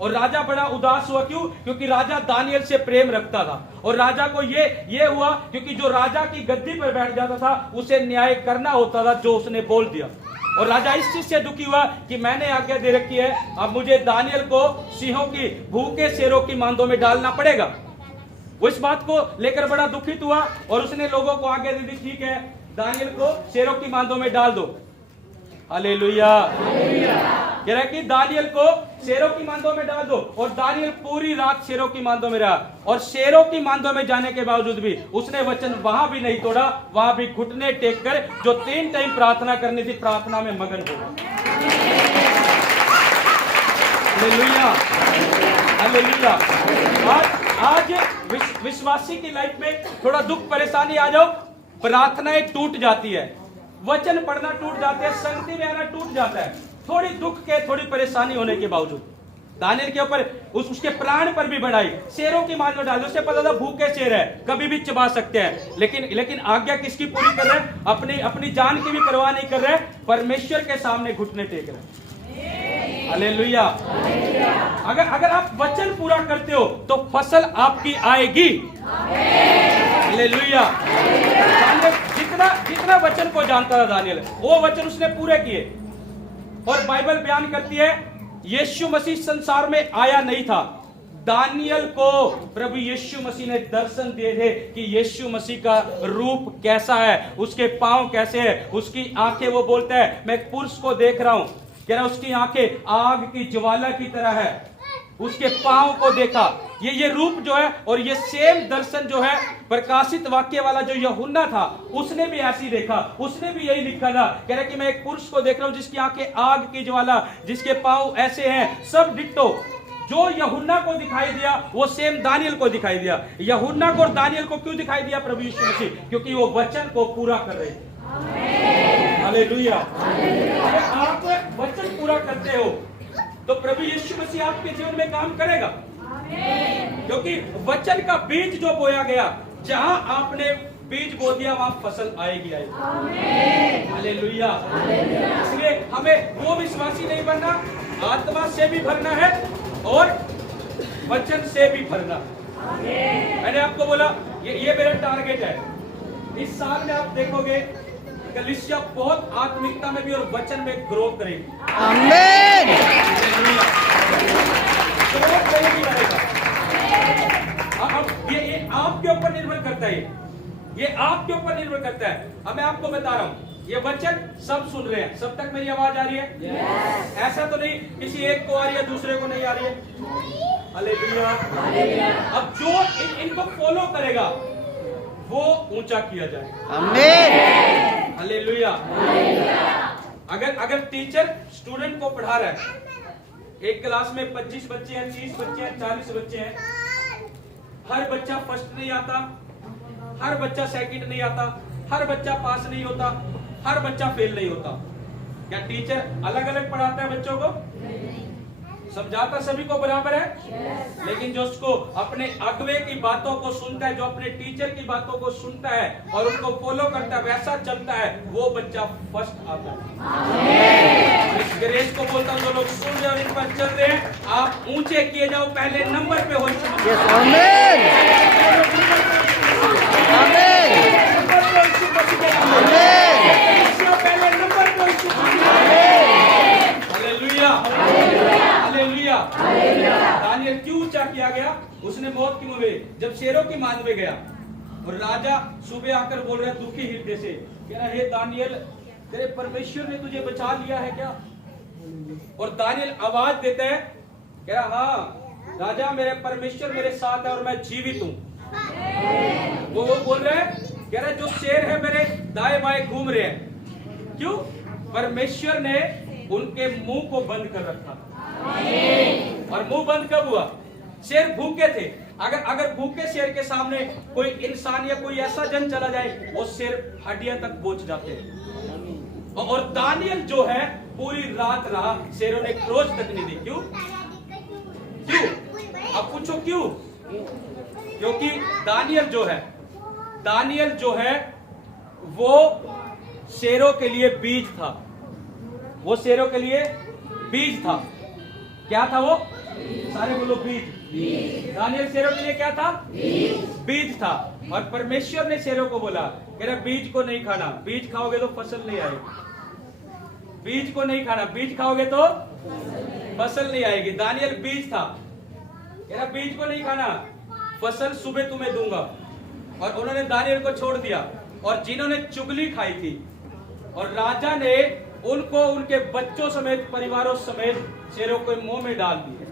और राजा बड़ा उदास हुआ। क्यों? क्योंकि राजा दानियल से प्रेम रखता था। और राजा को ये हुआ क्योंकि जो राजा की गद्दी पर बैठ जाता था उसे न्याय करना होता था जो उसने बोल दिया। और राजा इस चीज से दुखी हुआ कि मैंने आज्ञा दे रखी है, अब मुझे दानियल को सिंहों की, भूखे शेरों की मांदों में डालना पड़ेगा। वो इस बात को लेकर बड़ा दुखित हुआ और उसने लोगों को आज्ञा दे दी, ठीक है दानियल को शेरों की मांदों में डाल दो। हालेलुया। कह रहा है कि दानियल को शेरों की मांदों में डाल दो। और दानियल पूरी रात शेरों की मांदों में रहा, और शेरों की मांदों में जाने के बावजूद भी उसने वचन वहां भी नहीं तोड़ा, वहां भी घुटने टेक कर जो 3 टाइम प्रार्थना करनी थी, प्रार्थना में मगन हो गया। Hallelujah, hallelujah. आज विश्वासी की लाइफ में थोड़ा दुख परेशानी आ जाओ, प्रार्थनाएं टूट जाती है, वचन पढ़ना टूट जाते हैं, संगति में आना टूट जाता है, थोड़ी दुख के, थोड़ी परेशानी होने के बावजूद। दानियल के ऊपर उसके प्राण पर भी बढ़ाई, शेरों की मांद में डाल, उसे पता था भूखे शेर है, कभी भी चबा सकते हैं, लेकिन आज्ञा किसकी पूरी कर रहे हैं? अपनी जान की भी परवाह नहीं कर रहे, परमेश्वर के सामने घुटने टेक रहे। हालेलुया। अगर आप वचन पूरा करते हो तो फसल आपकी आएगी। हालेलुया। जितना वचन को जानता था दानियल, वो वचन उसने पूरे किए। और बाइबल बयान करती है यीशु मसीह संसार में आया नहीं था, दानियल को प्रभु यीशु मसीह ने दर्शन दिए थे कि यीशु मसीह का रूप कैसा है, उसके पांव कैसे है, उसकी आंखें, वो बोलता है मैं एक पुरुष को देख रहा हूं, कह रहा उसकी आंखें आग की ज्वाला की तरह है, उसके पांव को देखा, ये रूप जो है। और ये सेम दर्शन जो है प्रकाशित वाक्य वाला जो यूहन्ना था उसने भी ऐसी देखा, उसने भी यही लिखा था, कह रहा कि मैं एक पुरुष को देख रहा हूं जिसकी आंखें आग की ज्वाला, जिसके पांव ऐसे हैं, सब डिट्टो। जो यूहन्ना को दिखाई दिया वो सेम दानियल को दिखाई दिया। यूहन्ना को और दानियल को क्यों दिखाई दिया प्रभु यीशु मसीह? क्योंकि वो वचन को पूरा कर रहे थे। हालेलुया। अगर आप वचन पूरा करते हो तो प्रभु यीशु मसीह आपके जीवन में काम करेगा, क्योंकि वचन का बीज जो बोया गया, जहां आपने बीज बो दिया वहां फसल आएगी। हालेलुया। इसलिए हमें वो विश्वासी नहीं बनना, आत्मा से भी भरना है और वचन से भी भरना। मैंने आपको बोला ये मेरा टारगेट है इस साल में आप देखोगे कलीसिया बहुत आत्मिकता में भी और वचन में ग्रो करेगी। आमीन। ग्रोथ करेगी रहेगा। अब ये आपके ऊपर निर्भर करता है, ये आपके ऊपर निर्भर करता है। अब मैं आपको बता रहा हूँ, ये वचन सब सुन रहे हैं, सब तक मेरी आवाज आ रही है? yes. ऐसा तो नहीं किसी एक को आ रही है दूसरे को नहीं आ रही है। हालेलुया। अब जो इनको फॉलो करेगा वो ऊंचा किया जाएगा। आमीन। हालेलुया। अगर टीचर स्टूडेंट को पढ़ा रहा है, एक क्लास में 25 बच्चे हैं, 30 बच्चे हैं, 40 बच्चे हैं, हर बच्चा फर्स्ट नहीं आता, हर बच्चा सेकंड नहीं आता, हर बच्चा पास नहीं होता, हर बच्चा फेल नहीं होता, क्या टीचर अलग अलग पढ़ाता है बच्चों को? समझाता सभी को बराबर है। लेकिन जो उसको अपने अगुवे की बातों को सुनता है, जो अपने टीचर की बातों को सुनता है और उनको फॉलो करता है, वैसा चलता है, वो बच्चा फर्स्ट आता है। इस ग्रेस को बोलता हूं, जो लोग सुन रहे और इन पर चल रहे हैं, आप ऊंचे किए जाओ, पहले नंबर पे हो। आमीन। दानियल क्यों ऊंचा किया गया? उसने मौत की मुंह में जब शेरों की मांद में गया और राजा सुबह आकर बोल रहा है दुखी हृदय से, कह रहा हे दानियल, तेरे परमेश्वर ने तुझे बचा लिया है क्या? और दानियल आवाज देता है, कह रहा हाँ राजा, मेरे परमेश्वर मेरे साथ है और मैं जीवित हूँ। वो बोल रहा है, कह रहा जो शेर है मेरे दाएं बाएं घूम रहे हैं। क्यों? परमेश्वर ने उनके मुंह को बंद कर रखा। और मुंह बंद कब हुआ? शेर भूखे थे। अगर भूखे शेर के सामने कोई इंसान या कोई ऐसा जन चला जाए, वो शेर हड्डियां तक पहुंच जाते हैं। और दानियल जो है पूरी रात रहा, शेरों ने क्रोच तक नहीं दी। क्यों? अब पूछो क्यों? क्योंकि दानियल जो है वो शेरों के लिए बीज था। वो शेरों के लिए बीज था। क्या था वो? सारे बोलो बीज। दानियल शेरों के लिए क्या था? बीज था। और परमेश्वर ने शेरों को बोला, कह रहा बीज को नहीं खाना, बीज खाओगे तो फसल नहीं आएगी। बीज को नहीं खाना, बीज खाओगे तो फसल नहीं आएगी। दानियल बीज था, कह रहा बीज को नहीं खाना, फसल सुबह तुम्हें दूंगा। और उन्होंने दानियल को छोड़ दिया। और जिन्होंने चुगली खाई थी और राजा ने उनको उनके बच्चों समेत, परिवारों समेत शेरों को मुंह में डाल दिया।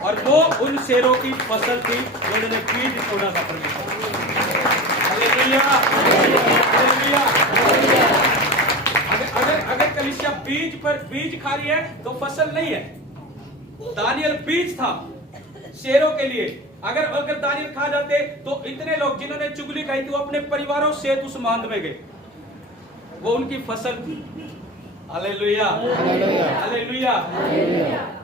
और वो उन शेरों की फसल थी, उन्होंने बीज छोड़ा था परमेश्वर। Hallelujah, hallelujah. अगर कलीसिया बीज पर बीज खा रही है तो फसल नहीं है। दानियल बीज था शेरों के लिए। अगर दानियल खा जाते तो इतने लोग जिन्होंने चुगली खाई थी वो अपने परिवारों से उस मांद में गए, वो उनकी फसल थी। Hallelujah, hallelujah.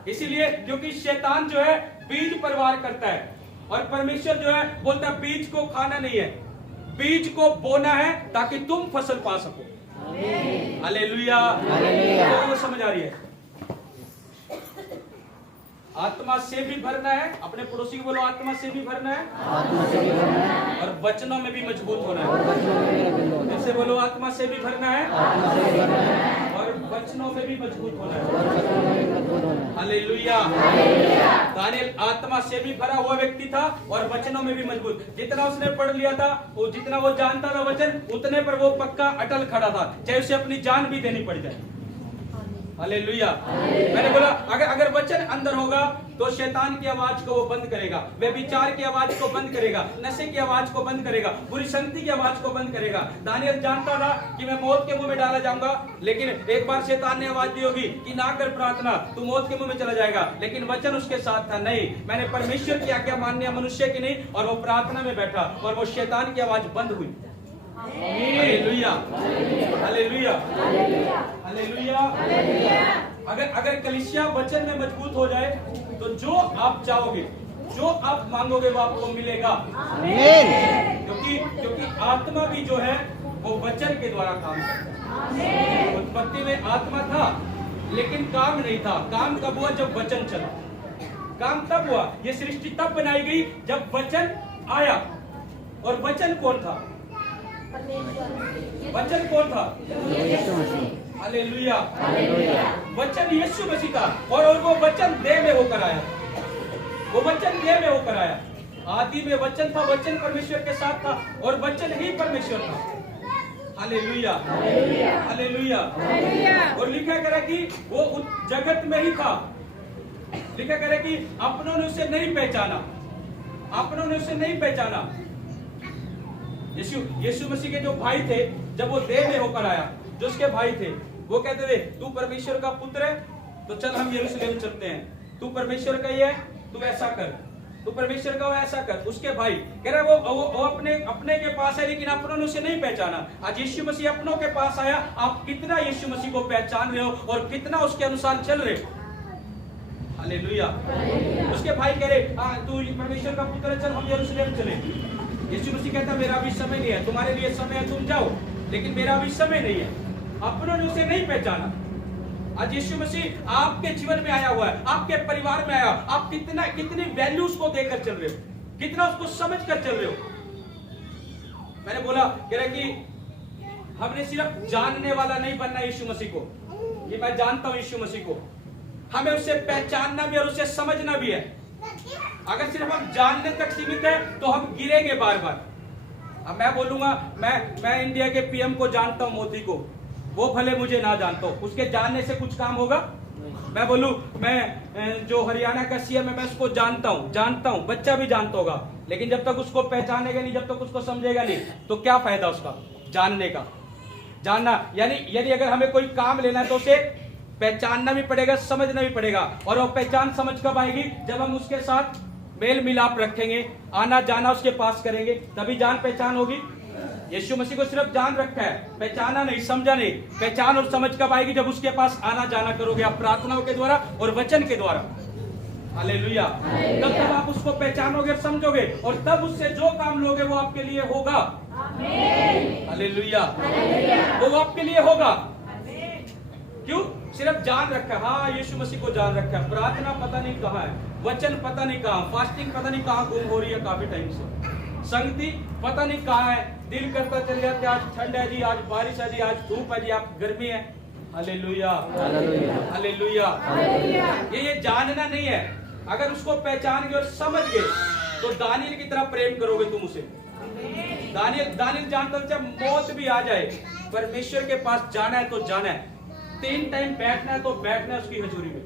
इसीलिए क्योंकि शैतान जो है बीज परवार करता है और परमेश्वर जो है बोलता है बीज को खाना नहीं है, बीज को बोना है ताकि तुम फसल पा सको। हालेलुया, तो समझ आ रही है? आत्मा से भी भरना है, अपने पड़ोसी को बोलो आत्मा से भी भरना है, और वचनों में भी मजबूत होना है। जैसे बोलो आत्मा से भी भरना है और वचनों में भी मजबूत होना है। हालेलुया। दानियल आत्मा से भी भरा हुआ व्यक्ति था और वचनों में भी मजबूत। जितना उसने पढ़ लिया था, वो जितना वो जानता था वचन, उतने पर वो पक्का अटल खड़ा था, चाहे उसे अपनी जान भी देनी पड़ जाए। हालेलुया। मैंने बोला अगर वचन अंदर होगा तो शैतान की आवाज को वो बंद करेगा, व्यभिचार की आवाज को बंद करेगा, नशे की आवाज को बंद करेगा, बुरी संगति की आवाज को बंद करेगा। दानियल जानता था कि मैं मौत के मुंह में डाला जाऊंगा, लेकिन एक बार शैतान ने आवाज दी होगी कि ना कर प्रार्थना, तू मौत के मुंह में चला जाएगा, लेकिन वचन उसके साथ था, नहीं मैंने परमेश्वर की आज्ञा माननी, मनुष्य की नहीं। और वो प्रार्थना में बैठा और वो शैतान की आवाज बंद हुई। Hallelujah, hallelujah, hallelujah. अगर कलीसिया वचन में मजबूत हो जाए तो जो आप चाहोगे, जो आप मांगोगे वो आपको मिलेगा। क्योंकि आत्मा भी जो है वो वचन के द्वारा काम करता है। उत्पत्ति में आत्मा था लेकिन काम नहीं था। काम कब हुआ? जब वचन चला। काम तब हुआ, ये सृष्टि तब बनाई गई जब वचन आया। और वचन कौन था? वचन कौन था? यीशु मसीह। हालेलुया। हालेलुया। वचन यीशु मसीह था और वो वचन देह में होकर आया। वो वचन देह में होकर आया। आदि में वचन था, वचन परमेश्वर के साथ था और वचन ही परमेश्वर था। हालेलुया। हालेलुया। और लिखा करे कि वो उस जगत में ही था। लिखा करे कि अपनों ने उसे नहीं पहचाना, अपनों ने उसे नहीं पहचाना। यीशु मसीह के जो भाई थे, जब वो देह में होकर आया, जो उसके भाई थे, वो कहते थे तू परमेश्वर का पुत्र है तो चल हम यरूशलेम चलते हैं। तू परमेश्वर का ही है, तू ऐसा कर, तू परमेश्वर का ऐसा कर। उसके भाई कह रहे वो अपने के पास है, लेकिन अपनों ने उसे नहीं पहचाना। आज यीशु मसीह अपनों के पास आया। आप कितना यीशु मसीह को पहचान रहे हो और कितना उसके अनुसार चल रहे हो? हालेलुया। उसके भाई कह रहे तू परमेश्वर का पुत्र है, चल हम यरूशलेम चले। यीशु मसीह कहता मेरा अभी समय नहीं है, तुम्हारे लिए समय है, तुम जाओ, लेकिन मेरा अभी समय नहीं है। अपनों ने उसे नहीं पहचाना। आज यीशु मसीह आपके जीवन में आया हुआ है, आपके परिवार में आया। आप कितनी वैल्यू उसको देकर चल रहे हो, कितना उसको समझ कर चल रहे हो। मैंने बोला कह रहे कि हमने सिर्फ जानने वाला नहीं बनना यीशु मसीह को, कि मैं जानता हूं यीशु मसीह को। हमें उसे पहचानना भी और उसे समझना भी है। अगर सिर्फ हम जानने तक सीमित है तो हम गिरेंगे बार बार। अब मैं बोलूंगा मैं इंडिया के पीएम को जानता हूं, मोदी को, वो भले मुझे ना जानता हूं, उसके जानने से कुछ काम होगा? मैं बोलूं मैं जो हरियाणा का सीएम है मैं उसको जानता हूं, बच्चा भी जानता होगा, लेकिन जब तक उसको पहचानेगा नहीं, जब तक उसको समझेगा नहीं, तो क्या फायदा उसका जानने का? जानना यानी यदि अगर हमें कोई काम लेना है तो उसे पहचानना भी पड़ेगा, समझना भी पड़ेगा। और वो पहचान समझ कब आएगी? जब हम उसके साथ मेल मिलाप रखेंगे, आना जाना उसके पास करेंगे, तभी जान पहचान होगी। यीशु मसीह को सिर्फ जान रखा है, पहचाना नहीं, समझा नहीं। पहचान और समझ कब आएगी? जब उसके पास आना जाना करोगे आप, प्रार्थनाओं के द्वारा और वचन के द्वारा। हालेलुया। तब आप उसको पहचानोगे और समझोगे, और तब उससे जो काम लोगे वो आपके लिए होगा। हालेलुया। वो आपके लिए होगा। क्यों? सिर्फ जान रखा, हाँ यीशु मसीह को जान रखा, प्रार्थना पता नहीं कहाँ है, वचन पता नहीं कहाँ, फास्टिंग पता नहीं कहाँ गुम हो रही है काफी टाइम से, संगति पता नहीं कहाँ है, दिल करता चले जाते आज ठंड है जी, आज बारिश है जी, आज धूप है जी, आप गर्मी है। हालेलुया। हालेलुया। ये जानना नहीं है। अगर उसको पहचान गए और समझ गए तो दानियल की तरह प्रेम करोगे तुम उसे। दानियल जानता था जब मौत भी आ जाए, परमेश्वर के पास जाना है तो जाना है, 3 टाइम बैठना है तो बैठना है उसकी हजूरी में।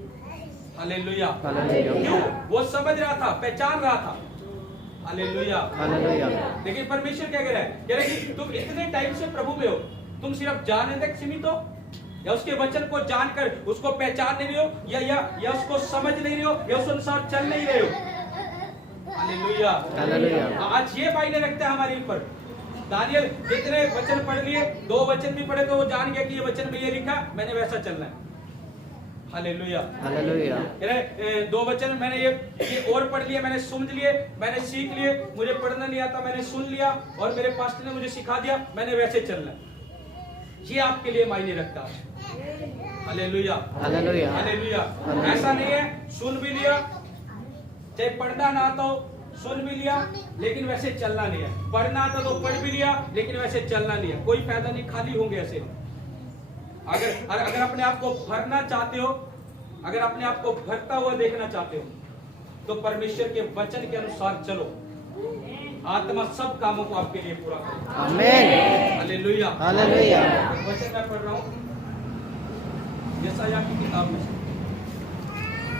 हालेलुया। क्यों? वो समझ रहा था, पहचान रहा था। हालेलुया। लेकिन परमेश्वर क्या कह रहा है? कह रहा है कि तुम इतने टाइम से प्रभु में हो, तुम सिर्फ जानने तक सीमित हो, या उसके वचन को जानकर उसको पहचान नहीं रहे हो, या उसको समझ नहीं रहे हो, या उस अनुसार चल नहीं रहे हो। हालेलुया। आज ये मायने रखता है हमारे ऊपर। दानियल जितने वचन पढ़ लिए, 2 वचन भी पढ़े तो वो जान गया कि ये वचन में ये लिखा, मैंने वैसा चलना है। हालेलुया। 2 वचन मैंने ये और पढ़ लिए, मैंने समझ लिए, मैंने सीख लिए, मुझे पढ़ना नहीं आता मैंने सुन लिया, और मेरे पास्टर ने मुझे सिखा दिया, मैंने वैसे चलना है। ये आपके लिए मायने रखता है। हालेलुया। हालेलुया। ऐसा नहीं है सुन भी लिया, चाहे पढ़ना ना आता हो, सुन भी लिया, लेकिन वैसे चलना नहीं है। पढ़ना आता तो पढ़ भी लिया, लेकिन वैसे चलना नहीं है, कोई फायदा नहीं, खाली होंगे ऐसे। अगर अपने आप को भरना चाहते हो, अगर अपने आप को भरता हुआ देखना चाहते हो, तो परमेश्वर के वचन के अनुसार चलो। आत्मा सब कामों को आपके लिए पूरा करे। आमीन। हालेलुया। हालेलुया। वचन मैं पढ़ रहा हूँ यशायाह की किताब में,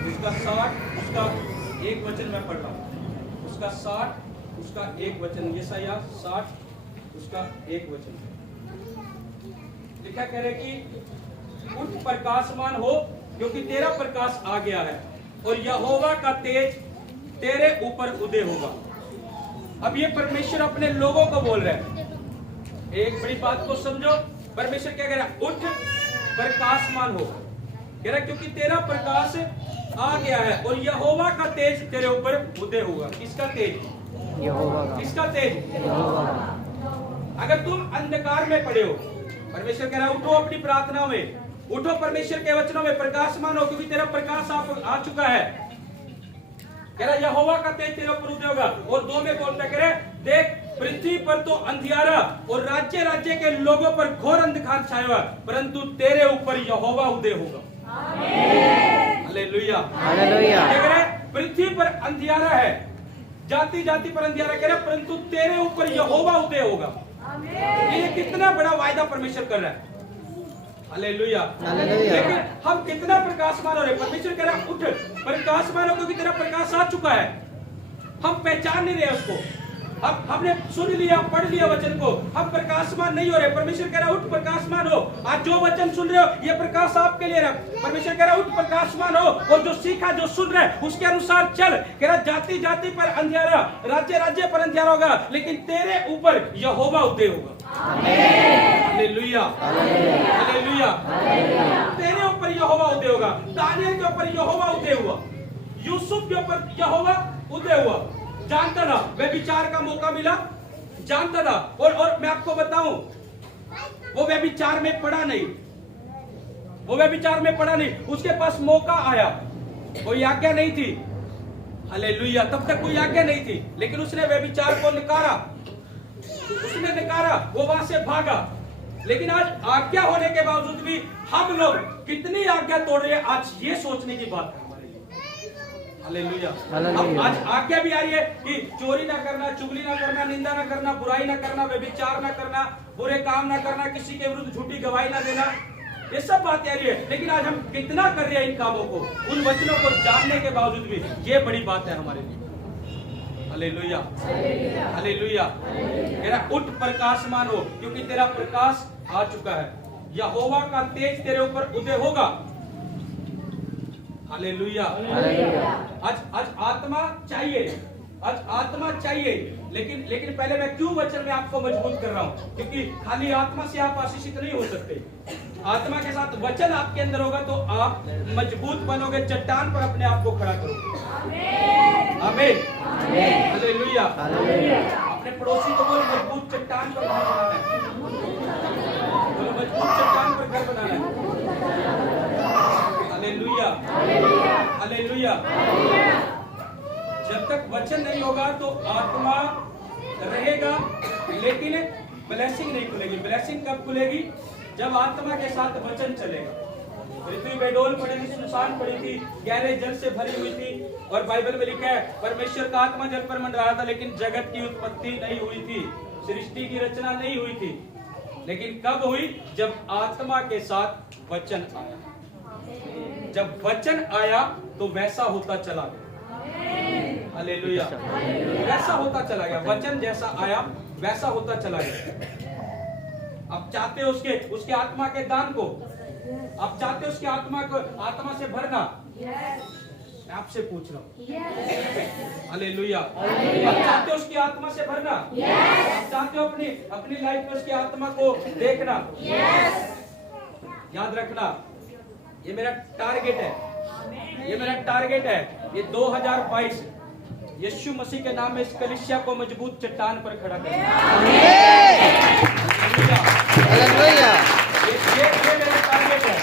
उसका 60 उसका 1 वचन मैं पढ़ रहा हूँ, उसका 60 उसका 1 वचन, यशायाह 60 उसका 1 वचन लिखा, कह रहे कि उठ प्रकाशमान हो, क्योंकि तेरा प्रकाश आ गया है, और यहोवा का तेज तेरे ऊपर उदय होगा। अब ये परमेश्वर अपने लोगों को बोल रहे हैं। एक बड़ी बात को समझो, परमेश्वर क्या कह रहा है? उठ प्रकाशमान हो, कह रहा क्योंकि तेरा प्रकाश आ गया है, और यहोवा का तेज तेरे ऊपर उदय होगा। किसका तेज? यहोवा का। किसका तेज? यहोवा का। अगर तुम अंधकार में पड़े हो, परमेश्वर कह रहा है उठो अपनी प्रार्थना में, उठो परमेश्वर के वचनों में, प्रकाशमान हो, क्योंकि तेरा प्रकाश आ चुका है। कह रहा यहोवा का तेज तेरे ऊपर उदय होगा। और 2 में बोलता, कह रहे देख पृथ्वी पर तो अंधियारा और राज्य राज्य के लोगों पर घोर अंधकार छाया हुआ, परंतु तेरे ऊपर यहोवा उदय होगा। हालेलुया। हालेलुया। क्या कह रहा है? पृथ्वी पर अंधियारा है, जाति जाति पर अंधियारा कह रहा है, परंतु तेरे ऊपर यहोवा उदय होगा। ये कितना बड़ा वायदा परमेश्वर कर रहा है। हालेलुया। हालेलुया। लेकिन हम कितना प्रकाशमान हो रहे? परमेश्वर कह रहा है उठ प्रकाशमान हो, क्योंकि तेरा प्रकाश आ चुका है। हम पहचान नहीं रहे उसको, हमने सुन लिया, पढ़ लिया वचन को, हम प्रकाशमान नहीं हो रहे। परमेश्वर कह रहा है उठ प्रकाशमान हो। आज जो वचन सुन रहे हो ये प्रकाश आपके लिए है। परमेश्वर कह रहा है उठ प्रकाशमान हो, और जो सीखा जो सुन रहे उसके अनुसार चल। कह रहा जाति जाति पर अंधियारा, राज्य राज्य पर अंधियारा होगा, लेकिन तेरे ऊपर यहोवा उदय होगा। हालेलुया। हालेलुया। तेरे ऊपर यहोवा उदय होगा। दानियल के ऊपर यहोवा उदय हुआ, यूसुफ के ऊपर यहोवा उदय हुआ। जानता था, वह विचार का मौका मिला, जानता था। और मैं आपको बताऊं, वो व्यभिचार में पड़ा नहीं, वो व्यभिचार में पड़ा नहीं। उसके पास मौका आया, कोई आज्ञा नहीं थी। हालेलुया। तब तक कोई आज्ञा नहीं थी, लेकिन उसने व्यभिचार को नकारा, उसने नकारा, वो वहां से भागा। लेकिन आज आज्ञा होने के बावजूद भी हम लोग कितनी आज्ञा तोड़ रहे हैं, आज ये सोचने की बात है हमारे लिए। हालेलुया। अब आज आज्ञा भी आ रही है कि चोरी ना करना, चुगली ना करना, निंदा ना करना, बुराई ना करना, व्यभिचार ना करना, बुरे काम ना करना, किसी के विरुद्ध झूठी गवाही ना देना, ये सब बातें आ रही है। लेकिन आज हम कितना कर रहे हैं इन कामों को, उन वचनों को जानने के बावजूद भी। ये बड़ी बात है हमारे लिए। हालेलुया। हालेलुया। तेरा उठ प्रकाशमान हो, क्योंकि तेरा प्रकाश आ चुका है। यहोवा का तेज तेरे ऊपर उदय होगा। हालेलुया। आज आत्मा चाहिए, आज आत्मा चाहिए। लेकिन पहले मैं क्यों वचन में आपको मजबूत कर रहा हूं? क्योंकि खाली आत्मा से आप आशीषित नहीं हो सकते। आत्मा के साथ वचन आपके अंदर होगा तो आप मजबूत बनोगे, चट्टान पर अपने आप को खड़ा करोगे। आमीन। हालेलुया। अपने पड़ोसी को बोलो मजबूत चट्टान पर घर बनाना है, बोलो मजबूत चट्टान पर घर बनाना है। हालेलुया। हालेलुया। जब तक वचन नहीं होगा तो आत्मा रहेगा, लेकिन ब्लेसिंग नहीं खुलेगी। ब्लेसिंग कब खुलेगी? जब आत्मा के साथ वचन चलेगा। पृथ्वी बेडोल पड़ी थी, सुनसान पड़ी थी, गहरे जल से भरी हुई थी, और बाइबल में लिखा है परमेश्वर का आत्मा जल पर मंडरा रहा था, लेकिन जगत की उत्पत्ति नहीं हुई थी, सृष्टि की रचना नहीं हुई थी। लेकिन कब हुई? जब आत्मा के साथ वचन आया। जब वचन आया तो वैसा होता चला गया। हालेलुया। वैसा होता चला गया, वचन जैसा आया वैसा होता चला गया। आप चाहते हो उसके आत्मा के दान को, आप चाहते हो उसके आत्मा को, आत्मा से भरना। मैं आपसे पूछ रहा हूँ। हालेलुया। आप चाहते हो उसकी आत्मा से भरना? आप चाहते हो अपनी लाइफ में उसकी आत्मा को देखना? याद रखना, ये मेरा टारगेट है, ये मेरा टारगेट है। ये 2022 यीशु मसीह के नाम में इस कलीसिया को मजबूत चट्टान पर खड़ा करना। हालेलुया। ये मेरा टारगेट है,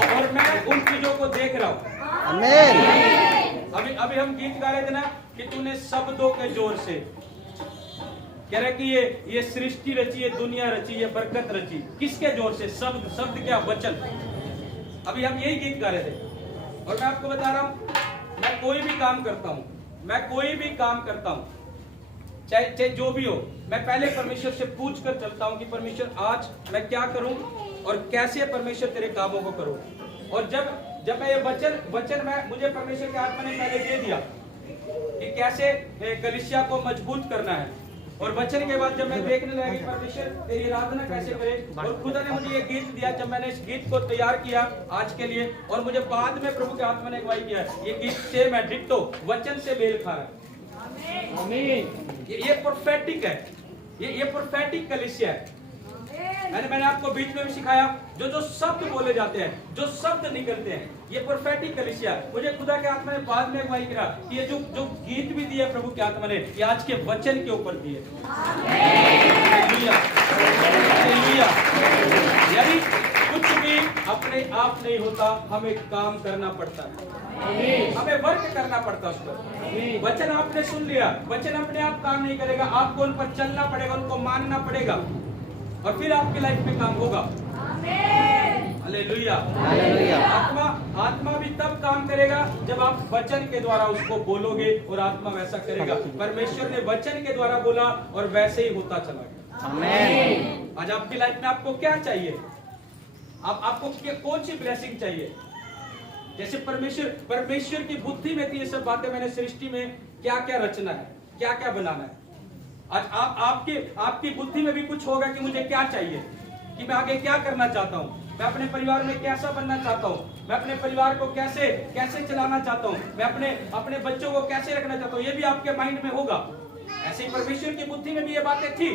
और मैं उन चीजों को देख रहा हूँ। आमीन। अभी हम गीत गा रहे थे ना कि तूने शब्दों के जोर से, कह रहे कि ये सृष्टि रची, ये दुनिया रची, ये बरकत रची। किसके जोर से? शब्द क्या? वचन। अभी हम यही गीत गा रहे थे, और मैं आपको बता रहा हूँ, मैं कोई भी काम करता हूँ, मैं कोई भी काम करता हूँ, चाहे जो भी हो, मैं पहले परमेश्वर से पूछ कर चलता हूँ कि परमेश्वर आज मैं क्या करूँ और कैसे परमेश्वर तेरे कामों को करूँ। और जब मैं ये वचन मुझे परमेश्वर के आत्मा ने पहले दे दिया कि कैसे कलीसिया को मजबूत करना है, और वचन के बाद जब मैं देखने लगा कि परमेश्वर तेरी आराधना कैसे करे, और खुदा ने मुझे ये गीत दिया। जब मैंने इस गीत को तैयार किया आज के लिए, और मुझे बाद में प्रभु के आत्मा ने अगुवाई किया, ये गीत सेम है, डिट्टो वचन से मेल खा रहा है। आमीन। ये प्रोफेटिक है, ये प्रोफेटिक कलीसिया है। मैंने आपको बीच में भी सिखाया, जो शब्द बोले जाते हैं, जो शब्द निकलते हैं, ये प्रोफेटिक कलीसिया। मुझे खुदा के आत्मा ने बाद में अगुवाई किया कि ये जो गीत भी दिया प्रभु के आत्मा ने, ये आज के वचन के ऊपर दिए। हालेलुया। हालेलुया। यानी कुछ भी अपने आप नहीं होता, हमें काम करना पड़ता है, हमें वर्क करना पड़ता है उस पर। वचन आपने सुन लिया, वचन अपने आप काम नहीं करेगा, आपको उन पर चलना पड़ेगा, उनको मानना पड़ेगा और फिर आपकी लाइफ में काम होगा। हालेलुया। हालेलुया। आत्मा भी तब काम करेगा जब आप वचन के द्वारा उसको बोलोगे और आत्मा वैसा करेगा। परमेश्वर ने वचन के द्वारा बोला और वैसे ही होता चला गया। आमीन। आज आपकी लाइफ में आपको क्या चाहिए? आपको कौन सी ब्लेसिंग चाहिए? जैसे परमेश्वर की बुद्धि में थी ये सब बातें, मैंने सृष्टि में क्या क्या रचना है, क्या क्या बनाना है। आज आपकी बुद्धि में भी कुछ होगा कि मुझे क्या चाहिए, कि मैं आगे क्या करना चाहता हूँ, मैं अपने परिवार में कैसा बनना चाहता हूँ, मैं अपने परिवार को कैसे चलाना चाहता हूँ, मैं अपने बच्चों को कैसे रखना चाहता हूँ। ये भी आपके माइंड में होगा। ऐसे ही परमेश्वर की बुद्धि में भी ये बातें थी,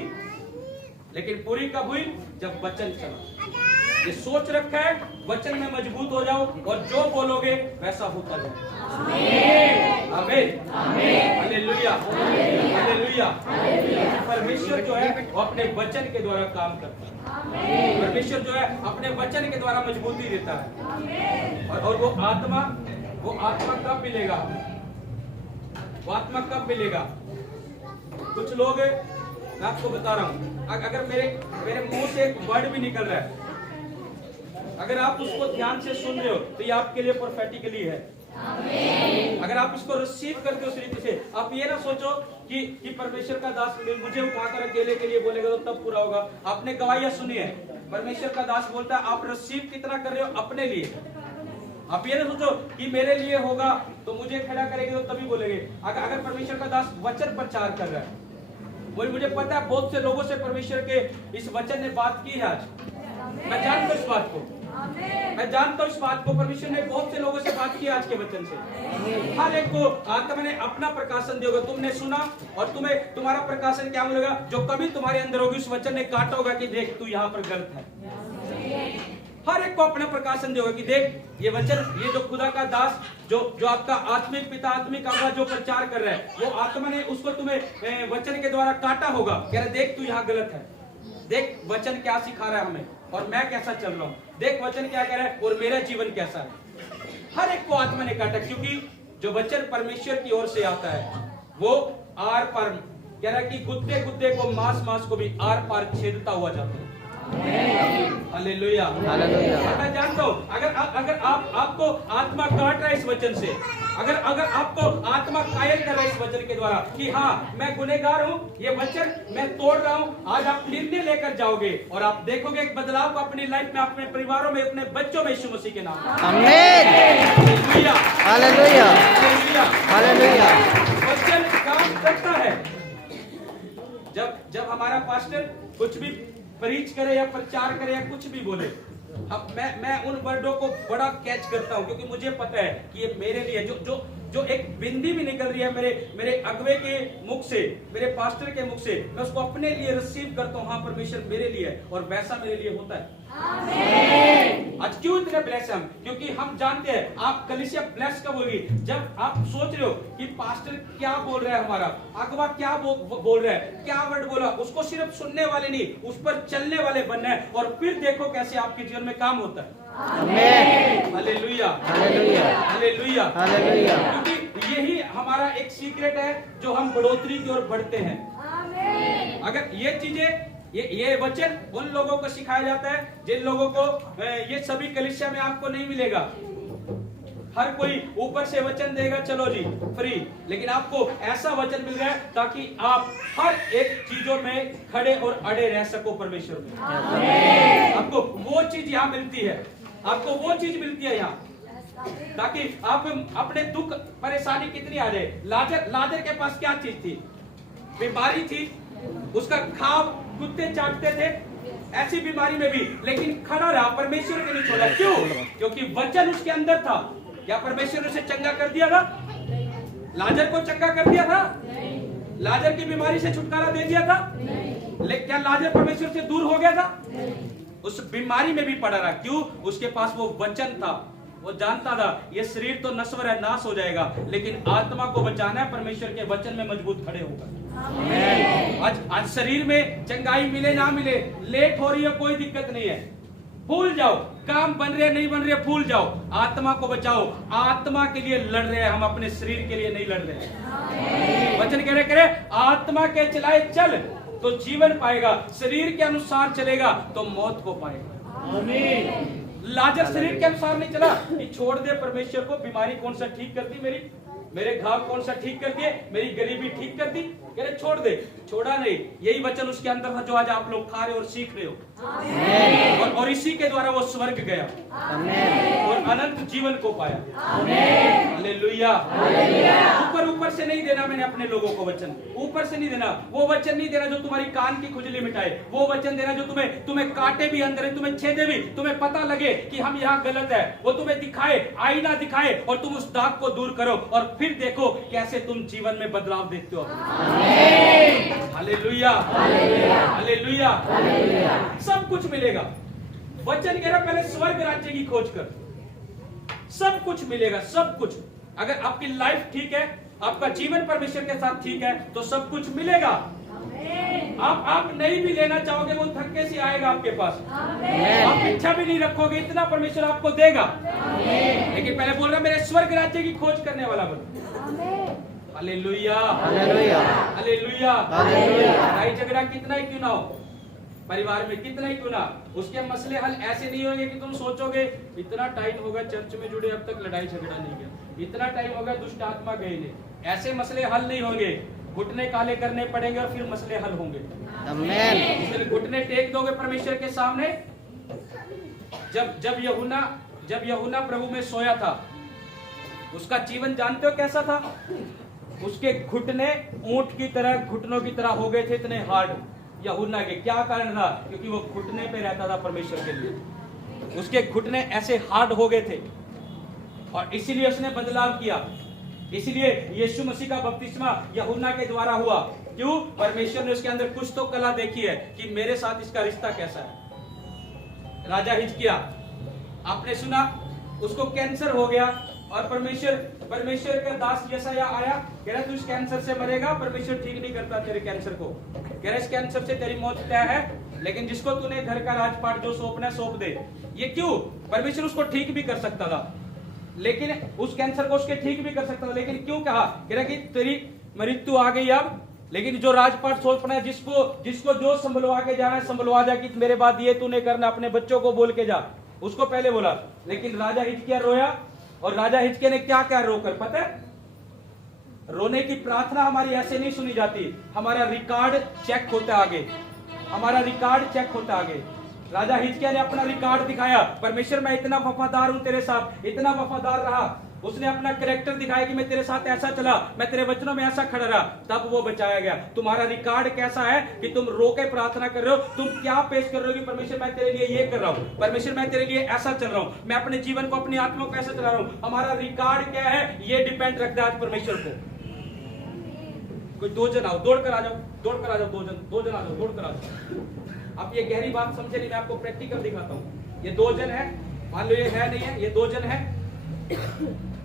लेकिन पूरी कब हुई? जब वचन चला। ये सोच रखा है वचन में मजबूत हो जाओ और जो बोलोगे वैसा होता जाए। आमीन। हालेलुया। हालेलुया। परमेश्वर जो है वो अपने वचन के द्वारा काम करता है। परमेश्वर जो है अपने वचन के द्वारा मजबूती देता है। और वो आत्मा कब मिलेगा? वो आत्मा कब मिलेगा? कुछ लोग, मैं आपको बता रहा हूँ, अगर मेरे मुंह से एक वर्ड भी निकल रहा है, अगर आप उसको ध्यान से सुन रहे हो तो ये आपके लिए प्रोफेटिकली है। अगर आप इसको रिसीव करते हो उस रीति से, आप ये ना सोचो कि परमेश्वर का दास मुझे उठाकर अकेले के लिए बोलेगा तो तब पूरा होगा। आपने गवाहियां सुनी है, परमेश्वर का दास बोलता है, आप रिसीव कितना कर रहे हो अपने लिए। आप ये ना सोचो कि मेरे लिए होगा तो मुझे खड़ा करेंगे तो तभी बोलेंगे। अगर परमेश्वर का दास वचन प्रचार कर रहा है, मुझे पता है बहुत से लोगों से परमेश्वर के इस वचन ने बात की है। आज मैं जानता हूँ इस बात को, मैं जानता हूँ इस बात को। परमेश्वर ने बहुत से लोगों से बात की आज के वचन से। हर एक को आत्मा ने अपना प्रकाशन दिया होगा। तुमने सुना और तुम्हारा प्रकाशन क्या मिलेगा? जो कभी तुम्हारे अंदर होगी उस वचन ने काटा होगा कि देख तू यहाँ पर गलत है। हर एक को अपना प्रकाशन दिया होगा कि देख ये वचन, ये जो खुदा का दास जो आपका आत्मिक पिता, आत्मिक आत्मा जो प्रचार कर रहा है, वो आत्मा ने उसको तुम्हें वचन के द्वारा काटा होगा। कह रहे देख तू यहाँ गलत है, देख वचन क्या सिखा रहा है हमें और मैं कैसा चल रहा हूँ, देख वचन क्या कह रहा है और मेरा जीवन कैसा है। हर एक को आत्मा ने काटा, क्योंकि जो वचन परमेश्वर की ओर से आता है वो आर पार, कह रहा है कि गुद्दे को मांस को भी आर पार छेदता हुआ जाता है। हालेलुया। हालेलुया। मैं जानता हूँ अगर आपको आत्मा काट रहा है इस वचन से, अगर आपको आत्मा कायल कर रहा है इस वचन के द्वारा कि हाँ मैं गुनहगार हूँ, ये वचन मैं तोड़ रहा हूँ, आज आप निर्णय लेकर जाओगे और आप देखोगे एक बदलाव को अपनी लाइफ में, अपने परिवारों में, अपने बच्चों में, यीशु मसीह के नाम। आमीन। हालेलुया। हालेलुया। हालेलुया। वचन काम करता है। जब हमारा पास्टर कुछ भी प्रीच करे या प्रचार करे या कुछ भी बोले, अब मैं उन वर्डों को बड़ा कैच करता हूं, क्योंकि मुझे पता है कि ये मेरे लिए जो एक बिंदी भी निकल रही है मेरे अगुवे के मुख से, मेरे पास्टर के मुख से, मैं उसको अपने लिए रिसीव करता हूं। हाँ परमेश्वर मेरे लिए है और वैसा मेरे लिए होता है। आमीन। आज क्यों इतने ब्लेस हम? क्योंकि हम जानते हैं आप कलीसिया ब्लेस कब होगी? जब आप सोच रहे हो कि पास्टर क्या बोल रहा है, हमारा अगुवा क्या बोल रहा है, क्या वर्ड बोला, उसको सिर्फ सुनने वाले नहीं, उस पर चलने वाले बनना है और फिर देखो कैसे आपके जीवन में काम होता है। आमीन। हालेलुया। हालेलुया। हालेलुया। हालेलुया। क्योंकि यही हमारा एक सीक्रेट है जो हम बढ़ोतरी की ओर बढ़ते हैं। आमीन। अगर ये चीजें, ये वचन उन लोगों को सिखाया जाता है जिन लोगों को ये सभी कलीसिया में आपको नहीं मिलेगा। हर कोई ऊपर से वचन देगा, चलो जी फ्री, लेकिन आपको ऐसा वचन मिल रहा है ताकि आप हर एक चीजों में खड़े और अड़े रह सको परमेश्वर में। आपको वो चीज यहाँ मिलती है, आपको वो चीज मिलती है यहाँ, ताकि आप अपने दुख परेशानी कितनी आ जाए। लाजर के पास क्या चीज थी? बीमारी थी, उसका खाव कुत्ते चाटते थे, ऐसी बीमारी में भी लेकिन खड़ा रहा, परमेश्वर ने नहीं छोड़ा। क्यों? क्योंकि वचन उसके अंदर था। क्या परमेश्वर ने उसे चंगा कर दिया था? लाजर को चंगा कर दिया था? लाजर की बीमारी से छुटकारा दे दिया था? लेकिन क्या लाजर परमेश्वर से दूर हो गया था? उस बीमारी में भी पड़ा रहा। क्यों? उसके पास वो वचन था। वो जानता था ये शरीर तो नश्वर है, नाश हो जाएगा, लेकिन आत्मा को बचाना है, परमेश्वर के वचन में मजबूत खड़े होगा। आज शरीर में चंगाई मिले ना मिले, लेट हो रही है कोई दिक्कत नहीं है, भूल जाओ, काम बन रहे नहीं बन रहे भूल जाओ, आत्मा को बचाओ। आत्मा के लिए लड़ रहे हैं हम, अपने शरीर के लिए नहीं लड़ रहे हैं। वचन कह रहे आत्मा के चलाए चल तो जीवन पाएगा, शरीर के अनुसार चलेगा तो मौत को पाएगा। लाजर शरीर के अनुसार नहीं चला कि छोड़ दे परमेश्वर को, बीमारी कौन सा ठीक करती मेरी, मेरे घाव कौन सा ठीक कर दिए, मेरी गरीबी ठीक कर दी, कह रहे छोड़ दे, छोड़ा नहीं। यही वचन उसके अंदर था जो आज आप लोग खा रहे हो और सीख रहे हो, और इसी के द्वारा वो स्वर्ग गया और अनंत जीवन को पाया। हालेलुया। ऊपर ऊपर से नहीं देना मैंने अपने लोगों को वचन, ऊपर से नहीं देना। वो वचन नहीं देना जो तुम्हारी कान की खुजली मिटाए, वो वचन देना जो तुम्हें काटे भी अंदर, तुम्हें छेदे भी, तुम्हें पता लगे कि हम यहाँ गलत है, वो तुम्हें दिखाए, आईना दिखाए और तुम उस दाग को दूर करो और फिर देखो कैसे तुम जीवन में बदलाव देखते हो। Hallelujah, hallelujah. सब कुछ मिलेगा। वचन कह रहा पहले स्वर्ग राज्य की खोज कर, सब कुछ मिलेगा, सब कुछ। अगर आपकी लाइफ ठीक है, आपका जीवन परमेश्वर के साथ ठीक है तो सब कुछ मिलेगा। आप नहीं भी लेना चाहोगे वो धक्के से आएगा आपके पास, आप इच्छा भी नहीं रखोगे इतना परमेश्वर आपको देगा। लेकिन पहले बोल रहा मेरे स्वर्ग राज्य की खोज करने वाला बन। Hallelujah, hallelujah, hallelujah. लड़ाई झगड़ा कितना ही क्यों ना हो, परिवार में कितना ही क्यों ना, उसके मसले हल ऐसे नहीं होंगे कि तुम सोचोगे इतना टाइम होगा चर्च में जुड़े अब तक लड़ाई झगड़ा नहीं किया, इतना टाइम होगा दुष्ट आत्मा गई नहीं। ऐसे मसले हल नहीं होंगे, घुटने काले करने पड़ेंगे और फिर मसले हल होंगे। आमीन। घुटने टेक दोगे परमेश्वर के सामने। जब यूहन्ना प्रभु में सोया था, उसका जीवन जानते हो कैसा था? उसके घुटने ऊंट की तरह, घुटनों की तरह हो गए थे, इतने हार्ड यूहन्ना के। क्या कारण था? क्योंकि वो घुटने पे रहता था परमेश्वर के लिए, उसके घुटने ऐसे हार्ड हो गए थे और इसीलिए उसने बदलाव किया। इसलिए यीशु मसीह का बपतिस्मा यूहन्ना के द्वारा हुआ। क्यों? परमेश्वर ने उसके अंदर कुछ तो कला देखी है कि मेरे साथ इसका रिश्ता कैसा है। राजा हिजकिया, आपने सुना उसको कैंसर हो गया और परमेश्वर का दास यशायाह आया, कह रहा तू इस कैंसर से मरेगा, परमेश्वर ठीक नहीं करता तेरे कैंसर को, कह रहा इस कैंसर से तेरी मौत तय है, लेकिन जिसको तूने घर का राजपाट जो सौंपना सौंप दे। ये क्यों? परमेश्वर उसको ठीक भी कर सकता था, लेकिन उस कैंसर को उसके ठीक भी कर सकता था, लेकिन क्यों कहा? कह रहा कि तेरी मृत्यु आ गई अब, लेकिन जो राजपाट सौंपना है, जिसको जो संभलवा के जाना है संभलवा जा, कि मेरे बाद ये तूने करना, अपने बच्चों को बोल के जा, उसको पहले बोला। लेकिन राजा हिजकिय्याह रोया, और राजा हिजकिय्याह ने क्या क्या रोकर पता है? रोने की प्रार्थना हमारी ऐसे नहीं सुनी जाती, हमारा रिकॉर्ड चेक होता आगे, हमारा रिकॉर्ड चेक होता आगे। राजा हिजकिय्याह ने अपना रिकॉर्ड दिखाया, परमेश्वर मैं इतना वफादार हूं तेरे साथ, इतना वफादार रहा। उसने अपना कैरेक्टर दिखाया कि मैं तेरे साथ ऐसा चला, मैं तेरे वचनों में ऐसा खड़ा रहा, तब वो बचाया गया। तुम्हारा रिकॉर्ड कैसा है कि तुम रो के प्रार्थना कर रहे हो? तुम क्या पेश कर रहे हो कि परमेश्वर मैं तेरे लिए ये कर रहा हूँ, परमेश्वर मैं तेरे लिए ऐसा चल रहा हूँ, मैं अपने जीवन को, अपनी आत्मा को ऐसा चला रहा हूँ। हमारा रिकॉर्ड क्या है ये डिपेंड रखता है आज परमेश्वर को। कोई दो जन आओ, दौड़ कर आ जाओ, दौड़ कर आ जाओ, दो जन आ जाओ, दौड़ कर आ जाओ। आप ये गहरी बात समझे नहीं, मैं आपको प्रैक्टिकल दिखाता हूँ। ये दो जन है, मान लो ये है नहीं है, ये दो जन है।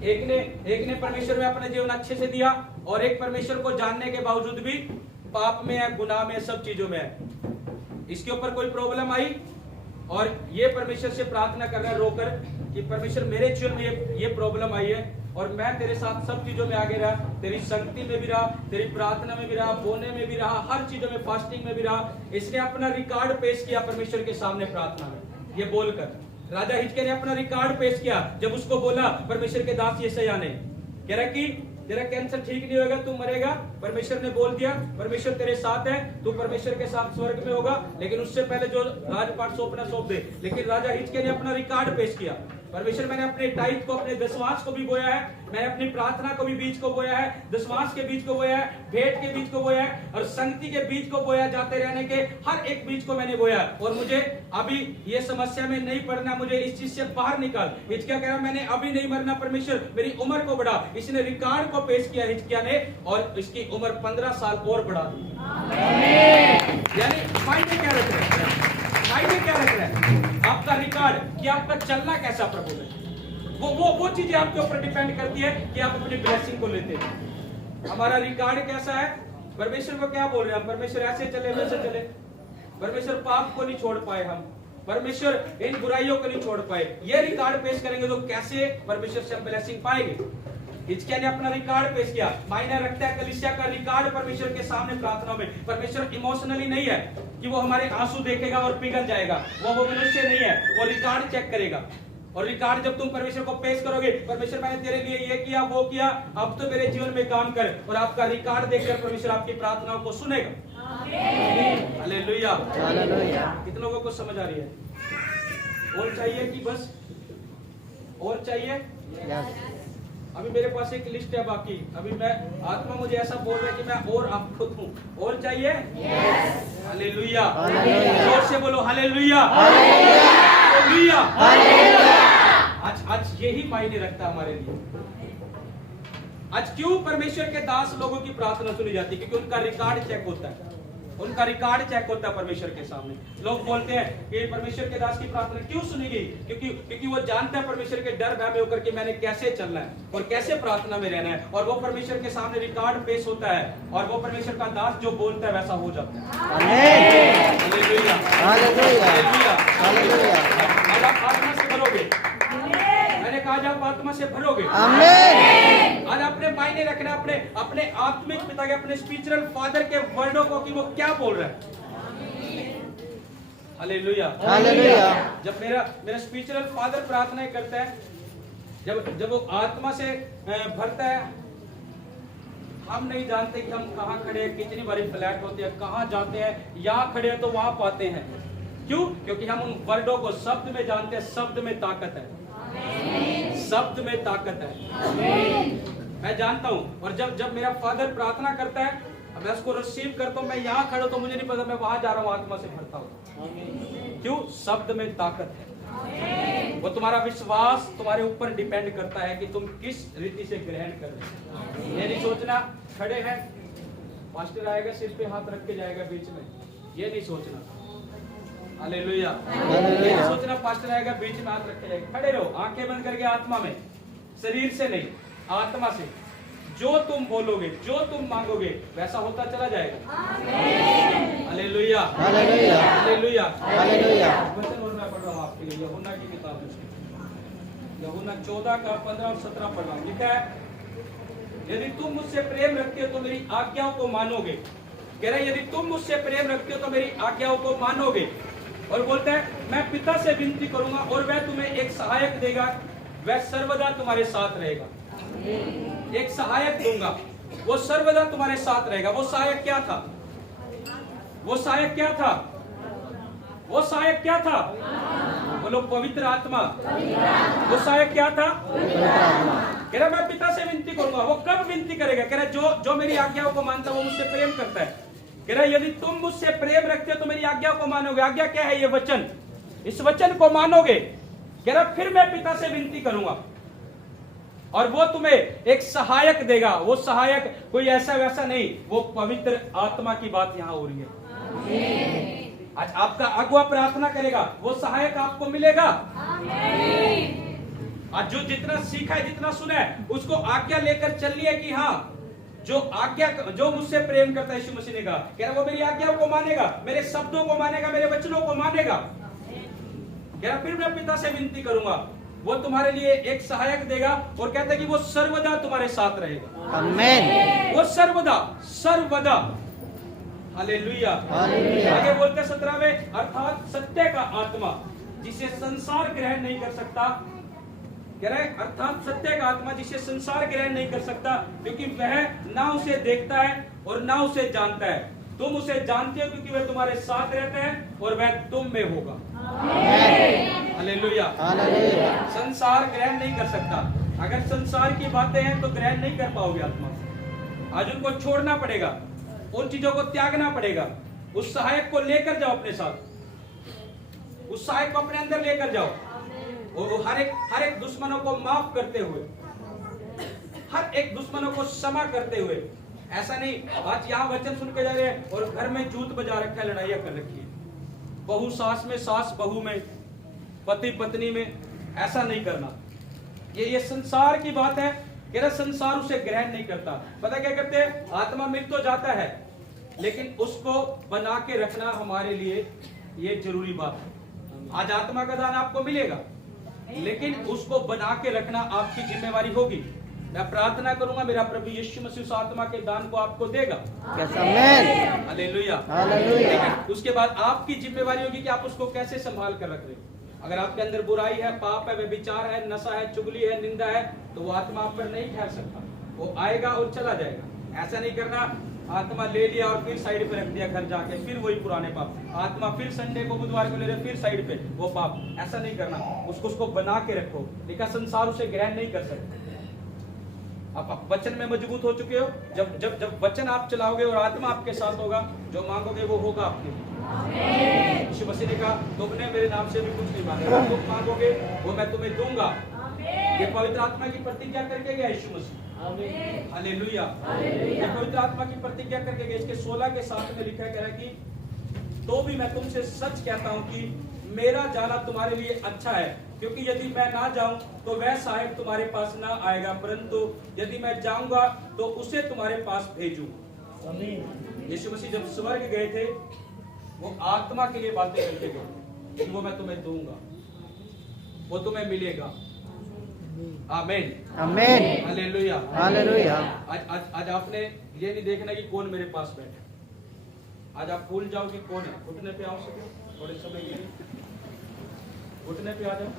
एक ने परमेश्वर में अपना जीवन अच्छे से दिया, और एक परमेश्वर को जानने के बावजूद भी पाप में है, गुनाह में, सब चीजों में है। इसके ऊपर कोई प्रॉब्लम आई और ये परमेश्वर से प्रार्थना कर रहा है रोकर कि परमेश्वर मेरे जीवन में ये प्रॉब्लम आई है और मैं तेरे साथ सब चीजों में आगे रहा, तेरी शक्ति में भी रहा, तेरी प्रार्थना में भी रहा, बोलने में भी रहा, हर चीजों में, फास्टिंग में भी रहा। इसने अपना रिकॉर्ड पेश किया परमेश्वर के सामने प्रार्थना में, ये बोलकर। राजा हिजकिय्याह ने अपना रिकॉर्ड पेश किया जब उसको बोला परमेश्वर के दास यशायाह ने, कह रहा कि तेरा कैंसर ठीक नहीं होगा, तू मरेगा। परमेश्वर ने बोल दिया परमेश्वर तेरे साथ है, तू परमेश्वर के साथ स्वर्ग में होगा, लेकिन उससे पहले जो राजपाट सौंपना सौंप दे। लेकिन राजा हिजकिय्याह ने अपना रिकॉर्ड पेश किया, परमेश्वर मैंने अपने टाइट को, अपने दशमांश को भी बोया है, मैंने अपनी प्रार्थना को भी बीज को बोया है, दशमांश के बीज को बोया है, भेंट के बीज को बोया है, और संगति के बीज को बोया, जाते रहने के हर एक बीज को मैंने बोया। और मुझे अभी ये समस्या में नहीं पड़ना, मुझे इस चीज से बाहर निकाल। हिजकिय्याह कह रहा मैंने अभी नहीं मरना परमेश्वर, मेरी उम्र को बढ़ा। इसने रिकॉर्ड को पेश किया हिजकिय्याह ने, और इसकी उम्र 15 साल और बढ़ा दी। यानी फायदे क्या रख रहे हैं? फायदे क्या रख रहे हैं? आपका रिकॉर्ड कि आपका चलना कैसा प्रभु में, वो चीजें आपके ऊपर डिपेंड करती है कि आप अपनी ब्लेसिंग को लेते हैं। हमारा रिकॉर्ड कैसा है? परमेश्वर को क्या बोल रहे हैं हम? परमेश्वर ऐसे चले वैसे चले, परमेश्वर पाप को नहीं छोड़ पाए हम, परमेश्वर इन बुराइयों को नहीं छोड़ पाए। ये रिकॉर्ड पेश करेंगे तो कैसे परमेश्वर से हम ब्लेसिंग पाएंगे। हिजकिय्याह ने अपना रिकॉर्ड पेश किया। मायने रखता है कलीसिया का रिकॉर्ड परमेश्वर के सामने प्रार्थना में। परमेश्वर इमोशनली नहीं है कि वो हमारे आंसू देखेगा और पिघल जाएगा। वो मनुष्य नहीं है, वो रिकॉर्ड चेक करेगा। और रिकॉर्ड जब तुम परमेश्वर को पेश करोगे, परमेश्वर मैंने तेरे लिए ये किया वो किया, अब तो मेरे जीवन में काम कर, और आपका रिकॉर्ड देखकर परमेश्वर आपकी प्रार्थनाओं को सुनेगा। हालेलुया। कितने लोगों को समझ आ रही है? और चाहिए कि बस और चाहिए? अभी मेरे पास एक लिस्ट है बाकी। अभी मैं आत्मा मुझे ऐसा बोल रहा है कि मैं और आपको दूं। और चाहिए? हालेलुया। जोर से बोलो हालेलुया। आज यही मायने रखता है हमारे लिए। आज क्यों परमेश्वर के दास लोगों की प्रार्थना सुनी जाती है? क्योंकि उनका रिकॉर्ड चेक होता है। उनका रिकॉर्ड चेक होता है परमेश्वर के सामने। लोग बोलते हैं कि परमेश्वर के दास की प्रार्थना क्यों सुनी गई? क्योंकि वो जानता है परमेश्वर के डर भय में होकर कि मैंने कैसे चलना है और कैसे प्रार्थना में रहना है, और वो परमेश्वर के सामने रिकॉर्ड पेश होता है, और वो परमेश्वर का दास जो बोलता है वैसा हो जाता है। हालेलुया। हालेलुया। हालेलुया। आज आप आत्मा से भरोगे। मैंने कहा आप आत्मा से भरोगे। आमीन। आज अपने मायने रखना अपने आत्मिक पिता के, अपने स्पिरिचुअल फादर के वर्डों को कि वो क्या बोल रहा है। हालेलुया। हालेलुया। जब मेरा स्पिरिचुअल फादर प्रार्थनाएं करता है, जब वो आत्मा से भरता है, हम नहीं जानते कि हम कहाँ खड़े हैं, कितनी बारी फ्लैट होते हैं, कहाँ जाते हैं, यहाँ खड़े हैं तो वहां पाते हैं। क्यों? क्योंकि हम उन वर्डों को शब्द में जानते हैं। शब्द में ताकत है। शब्द में ताकत है। मैं जानता हूं। और जब मेरा फादर प्रार्थना करता है, मैं उसको रिसीव करता हूं, मैं यहाँ खड़ा तो मुझे नहीं पता मैं वहां जा रहा हूं, आत्मा से भरता हूं। क्यों? शब्द में ताकत है। वो तुम्हारा विश्वास तुम्हारे ऊपर डिपेंड करता है कि तुम किस रीति से ग्रहण कर रहे हो। ये नहीं सोचना खड़े हैं, पास्टर आएगा सिर पे हाथ रख के जाएगा बीच में, ये नहीं सोचना। हालेलुया। ये नहीं सोचना पास्टर आएगा बीच में हाथ रख के जाएगा। खड़े रहो, आंखें बंद करके, आत्मा में, शरीर से नहीं, आत्मा से। जो तुम बोलोगे, जो तुम मांगोगे, वैसा होता चला जाएगा। हालेलुया। हालेलुया। हालेलुया। हालेलुया। वचन और मैं पढ़ रहा हूं आपके लिए, यूहन्ना की किताब में, यूहन्ना 14 का 15 और 17 पढ़ रहा हूं। लिखा है, यदि तुम मुझसे प्रेम रखते हो तो मेरी आज्ञाओं को मानोगे। कह रहे यदि तुम मुझसे प्रेम रखते हो तो मेरी आज्ञाओं को मानोगे। और बोलता है, मैं पिता से विनती करूंगा और वह तुम्हें एक सहायक देगा, वह सर्वदा तुम्हारे साथ रहेगा। एक सहायक दूंगा, वो सर्वदा तुम्हारे साथ रहेगा। वो सहायक क्या था? वो सहायक क्या था? वो सहायक क्या था? बोलो पवित्र आत्मा। वो सहायक क्या था? कह रहा मैं पिता से विनती करूंगा। वो कब विनती करेगा? कह रहा जो मेरी आज्ञाओं को मानता है वो मुझसे प्रेम करता है। कह रहा यदि तुम मुझसे प्रेम रखते हो तो मेरी आज्ञा को मानोगे। आज्ञा क्या है? ये वचन। इस वचन को मानोगे। कह रहा फिर मैं पिता से विनती करूंगा और वो तुम्हें एक सहायक देगा। वो सहायक कोई ऐसा वैसा नहीं, वो पवित्र आत्मा की बात यहां हो रही है। आज आपका अगुआ प्रार्थना करेगा, वो सहायक आपको मिलेगा। आज जो जितना सीखा है, जितना सुना है, उसको आज्ञा लेकर चलनी है कि हाँ, जो मुझसे प्रेम करता है, यीशु मसीह ने कहा, कह रहा वो मेरी आज्ञाओं को मानेगा, मेरे शब्दों को मानेगा, मेरे वचनों को मानेगा। कह रहा फिर मैं पिता से विनती करूंगा, वो तुम्हारे लिए एक सहायक देगा, और कहता है कि वो सर्वदा तुम्हारे साथ रहेगा। आमीन। वो सर्वदा। हालेलुया। आगे बोलते 17वें, अर्थात सत्य का आत्मा जिसे संसार ग्रहण नहीं कर सकता। कह रहे अर्थात सत्य का आत्मा जिसे संसार ग्रहण नहीं कर सकता, क्योंकि वह ना उसे देखता है और ना उसे जानता है। तुम उसे जानते हो क्योंकि वह तुम्हारे साथ रहता है और वह तुम में होगा। हालेलुया। संसार ग्रहण नहीं कर सकता। अगर संसार की बातें हैं तो ग्रहण नहीं कर पाओगे आत्मा से। आज उनको छोड़ना पड़ेगा, उन चीजों को त्यागना पड़ेगा। उस सहायक को लेकर जाओ अपने साथ, उस सहायक को अपने अंदर लेकर जाओ, और हर एक दुश्मनों को माफ करते हुए, हर एक दुश्मनों को क्षमा करते हुए। ऐसा नहीं आज यहाँ वचन सुन के जा रहे हैं और घर में जूत बजा रखा है, लड़ाइयां कर रखी है, बहू सास में, सास बहू में, पति पत्नी में। ऐसा नहीं करना। ये संसार की बात है। कह रहा संसार उसे ग्रहण नहीं करता। पता क्या करते हैं? आत्मा मिल तो जाता है, लेकिन उसको बना के रखना हमारे लिए ये जरूरी बात है। आज आत्मा का दान आपको मिलेगा, लेकिन उसको बना के रखना आपकी जिम्मेवारी होगी। मैं प्रार्थना करूंगा मेरा प्रभु यीशु मसीह उस आत्मा के दान को आपको देगा। आमेन। हालेलुया। हालेलुया। लेकिन उसके बाद आपकी जिम्मेवारी होगी कि आप उसको कैसे संभाल कर रख रहे हो। अगर आपके अंदर बुराई है, पाप है, व्यभिचार है, नशा है, चुगली है, निंदा है, तो वो आत्मा आप पर नहीं ठहर सकता। वो आएगा और चला जाएगा। ऐसा नहीं करना आत्मा ले लिया और फिर साइड पे रख दिया, घर जाके फिर वही पुराने पाप। आत्मा फिर संडे को, बुधवार को ले रहे, फिर साइड पे वो पाप। ऐसा नहीं करना, उसको बना के रखो। लेकिन संसार उसे ग्रहण नहीं कर सकता। आप वचन में मजबूत हो चुके हो। जब जब जब वचन आप चलाओगे और आत्मा आपके साथ होगा, जो मांगोगे वो होगा आपके लिए। यीशु मसीह ने कहा, तुमने मेरे नाम से भी कुछ नहीं मांगा, तुम मांगोगे वो मैं तुम्हें दूंगा। ये पवित्र आत्मा की प्रतिज्ञा करके गया यीशु मसीह। हालेलुया। ये पवित्र आत्मा की प्रतिज्ञा करके गया। इसके 16 के 7 में लिखा है कि तो भी मैं तुमसे सच कहता हूं कि मेरा जाना तुम्हारे लिए अच्छा है, क्योंकि यदि मैं ना जाऊं तो वह सहायक तुम्हारे पास ना आएगा, परंतु यदि मैं जाऊंगा तो उसे तुम्हारे पास भेजूंगा। यीशु मसीह जब स्वर्ग गए थे, वो आत्मा के लिए बातें करके गए कि वो मैं तुम्हें दूंगा, वो तुम्हें मिलेगा। आमीन। आमेन। हालेलुया। हालेलुया। आज आपने ये नहीं देखना कि कौन मेरे पास बैठा। आज आप भूल जाओ कि कौन है। घुटने पे आओ, सके थोड़े समय के लिए घुटने पे आ जाओ।